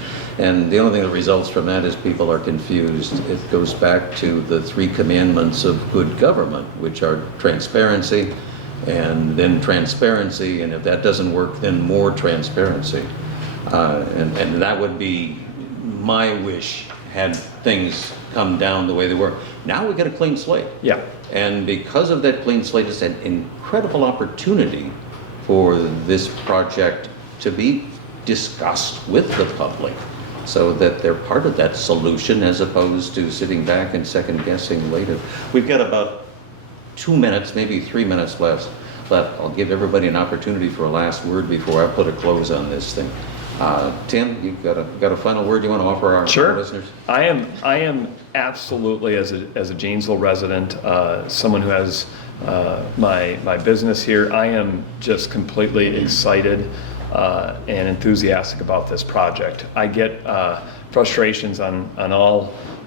the only thing that results from that is people are confused. It goes back to the 3 commandments of good government, which are transparency, and then transparency, and if that doesn't work, then more transparency. And that would be my wish had things come down the way they were. Now we got a clean slate. Yeah. And because of that clean slate, it's an incredible opportunity for this project to be discussed with the public so that they're part of that solution, as opposed to sitting back and second guessing later. We've got about 2 minutes, maybe 3 minutes left. I'll give everybody an opportunity for a last word before I put a close on this thing. Tim, you've got a final word you want to offer our listeners? I am absolutely, as a Janesville resident, someone who has my business here, I am just completely excited and enthusiastic about this project. I get frustrations on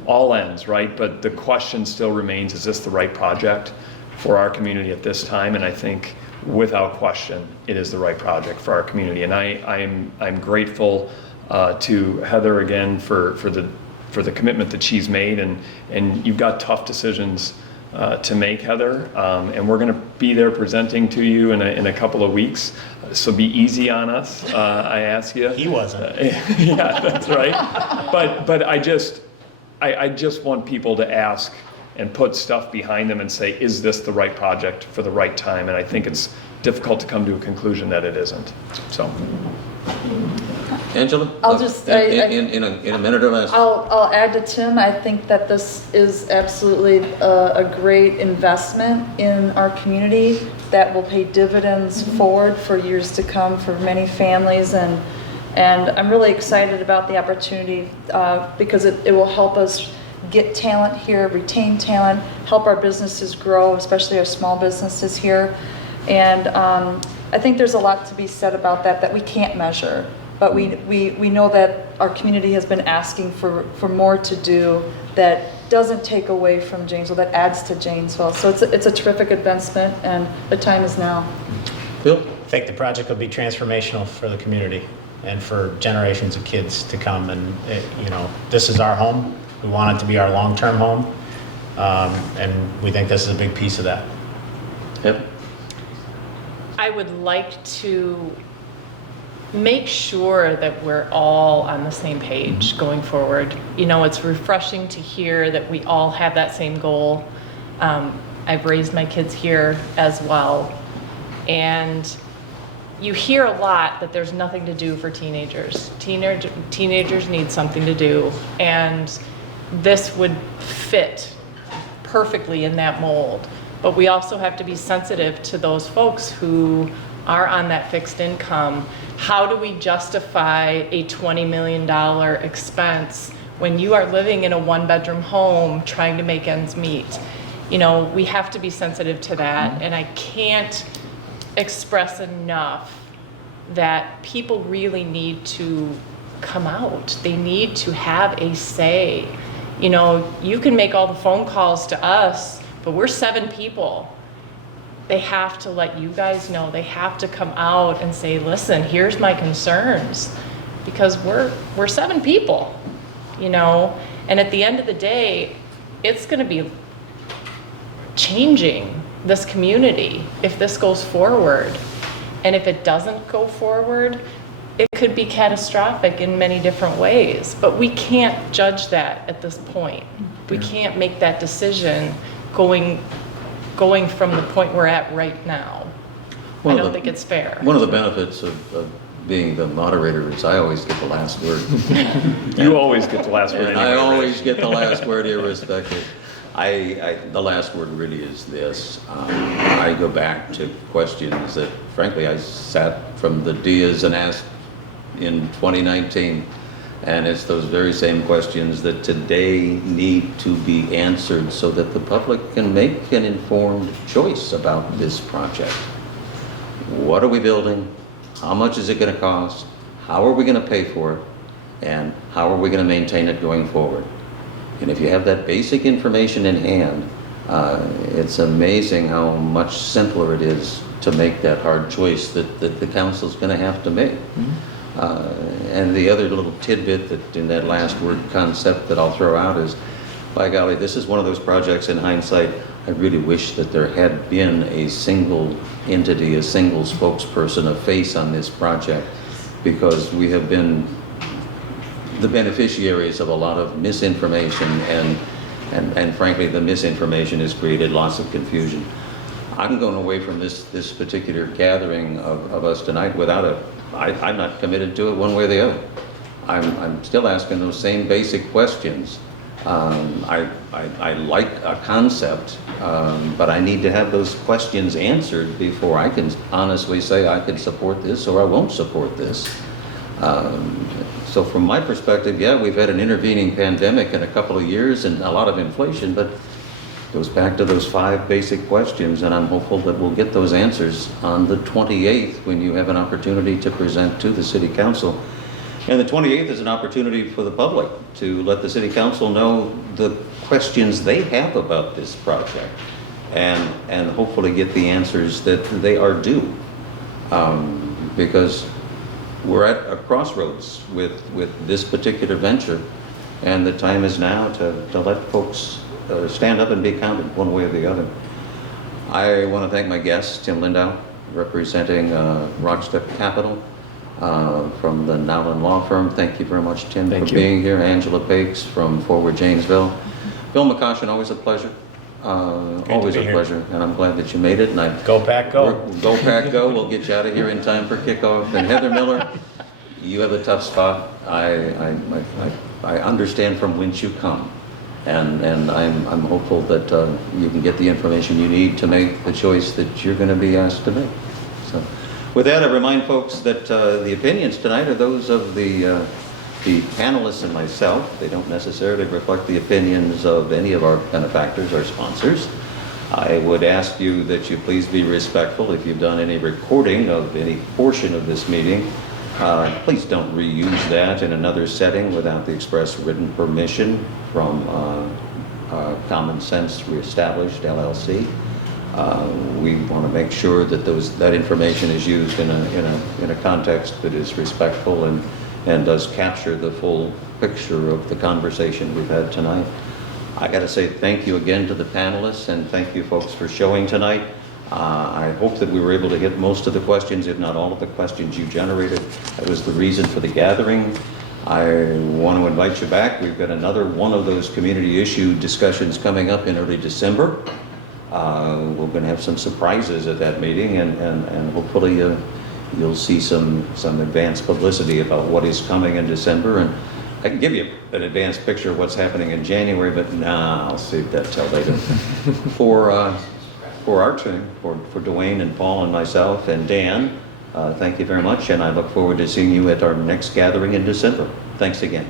all ends, right? But the question still remains, is this the right project for our community at this time? And I think without question, it is the right project for our community. And I'm grateful to Heather again for the commitment that she's made. And you've got tough decisions to make, Heather. And we're going to be there presenting to you in a couple of weeks. So be easy on us, I ask you. He wasn't. Yeah, that's right. But I just want people to ask and put stuff behind them and say, is this the right project for the right time? And I think it's difficult to come to a conclusion that it isn't. So, Angela, I'll just in a minute or less. I'll add to Tim. I think that this is absolutely a great investment in our community that will pay dividends forward for years to come for many families, and I'm really excited about the opportunity because it will help us get talent here, retain talent, help our businesses grow, especially our small businesses here. And I think there's a lot to be said about that we can't measure. But we know that our community has been asking for more to do that doesn't take away from Janesville, that adds to Janesville. So it's a terrific investment, and the time is now. Bill? I think the project will be transformational for the community and for generations of kids to come. And this is our home. We want it to be our long-term home, and we think this is a big piece of that. Yep. I would like to make sure that we're all on the same page going forward. It's refreshing to hear that we all have that same goal. I've raised my kids here as well. And you hear a lot that there's nothing to do for teenagers. Teenagers need something to do. And this would fit perfectly in that mold. But we also have to be sensitive to those folks who are on that fixed income. How do we justify a $20 million expense when you are living in a one-bedroom home trying to make ends meet? We have to be sensitive to that, and I can't express enough that people really need to come out. They need to have a say. You can make all the phone calls to us, but we're 7 people. They have to let you guys know. They have to come out and say, listen, here's my concerns, because we're 7 people, and at the end of the day, it's going to be changing this community if this goes forward. And if it doesn't go forward, it could be catastrophic in many different ways, but we can't judge that at this point. We can't make that decision going from the point we're at right now. I don't think it's fair. One of the benefits of being the moderator is I always get the last word. You always get the last word And anyway, I always Rich. get the last word irrespective. The last word really is this. I go back to questions that frankly I sat from the dias and asked in 2019. And it's those very same questions that today need to be answered so that the public can make an informed choice about this project. What are we building? How much is it going to cost? How are we going to pay for it? And how are we going to maintain it going forward? And if you have that basic information in hand, it's amazing how much simpler it is to make that hard choice that the council's going to have to make. And the other little tidbit that in that last word concept that I'll throw out is, by golly, this is one of those projects in hindsight, I really wish that there had been a single entity, a single spokesperson, a face on this project, because we have been the beneficiaries of a lot of misinformation and frankly the misinformation has created lots of confusion. I'm going away from this particular gathering of us tonight without I'm not committed to it one way or the other. I'm still asking those same basic questions. I like a concept, but I need to have those questions answered before I can honestly say I can support this or I won't support this. So from my perspective, yeah, we've had an intervening pandemic in a couple of years and a lot of inflation, but it goes back to those 5 basic questions, and I'm hopeful that we'll get those answers on the 28th when you have an opportunity to present to the City Council. And the 28th is an opportunity for the public to let the City Council know the questions they have about this project and hopefully get the answers that they are due. Because we're at a crossroads with this particular venture, and the time is now to let folks stand up and be counted one way or the other. I want to thank my guest, Tim Lindau, representing RockStep Capital from the Nowlan Law Firm. Thank you very much, Tim, for being here. Angela Pakes from Forward Janesville. Bill McCoshen, always a pleasure. Always a pleasure, and I'm glad that you made it. And Go Pack, go. Go Pack, go. We'll get you out of here in time for kickoff. And Heather Miller, you have a tough spot. I understand from whence you come, and I'm hopeful that you can get the information you need to make the choice that you're going to be asked to make. So, with that, I remind folks that the opinions tonight are those of the panelists and myself. They don't necessarily reflect the opinions of any of our benefactors or sponsors. I would ask you that you please be respectful. If you've done any recording of any portion of this meeting, please don't reuse that in another setting without the express written permission from Common Sense Reestablished, LLC. We want to make sure that that information is used in a context that is respectful and does capture the full picture of the conversation we've had tonight. I got to say thank you again to the panelists, and thank you folks for showing tonight. I hope that we were able to hit most of the questions, if not all of the questions you generated. That was the reason for the gathering. I want to invite you back. We've got another one of those community issue discussions coming up in early December. We're going to have some surprises at that meeting, and hopefully you'll see some advanced publicity about what is coming in December. And I can give you an advanced picture of what's happening in January, but I'll save that till later. For our team, for Dwayne and Paul and myself and Dan, thank you very much, and I look forward to seeing you at our next gathering in December. Thanks again.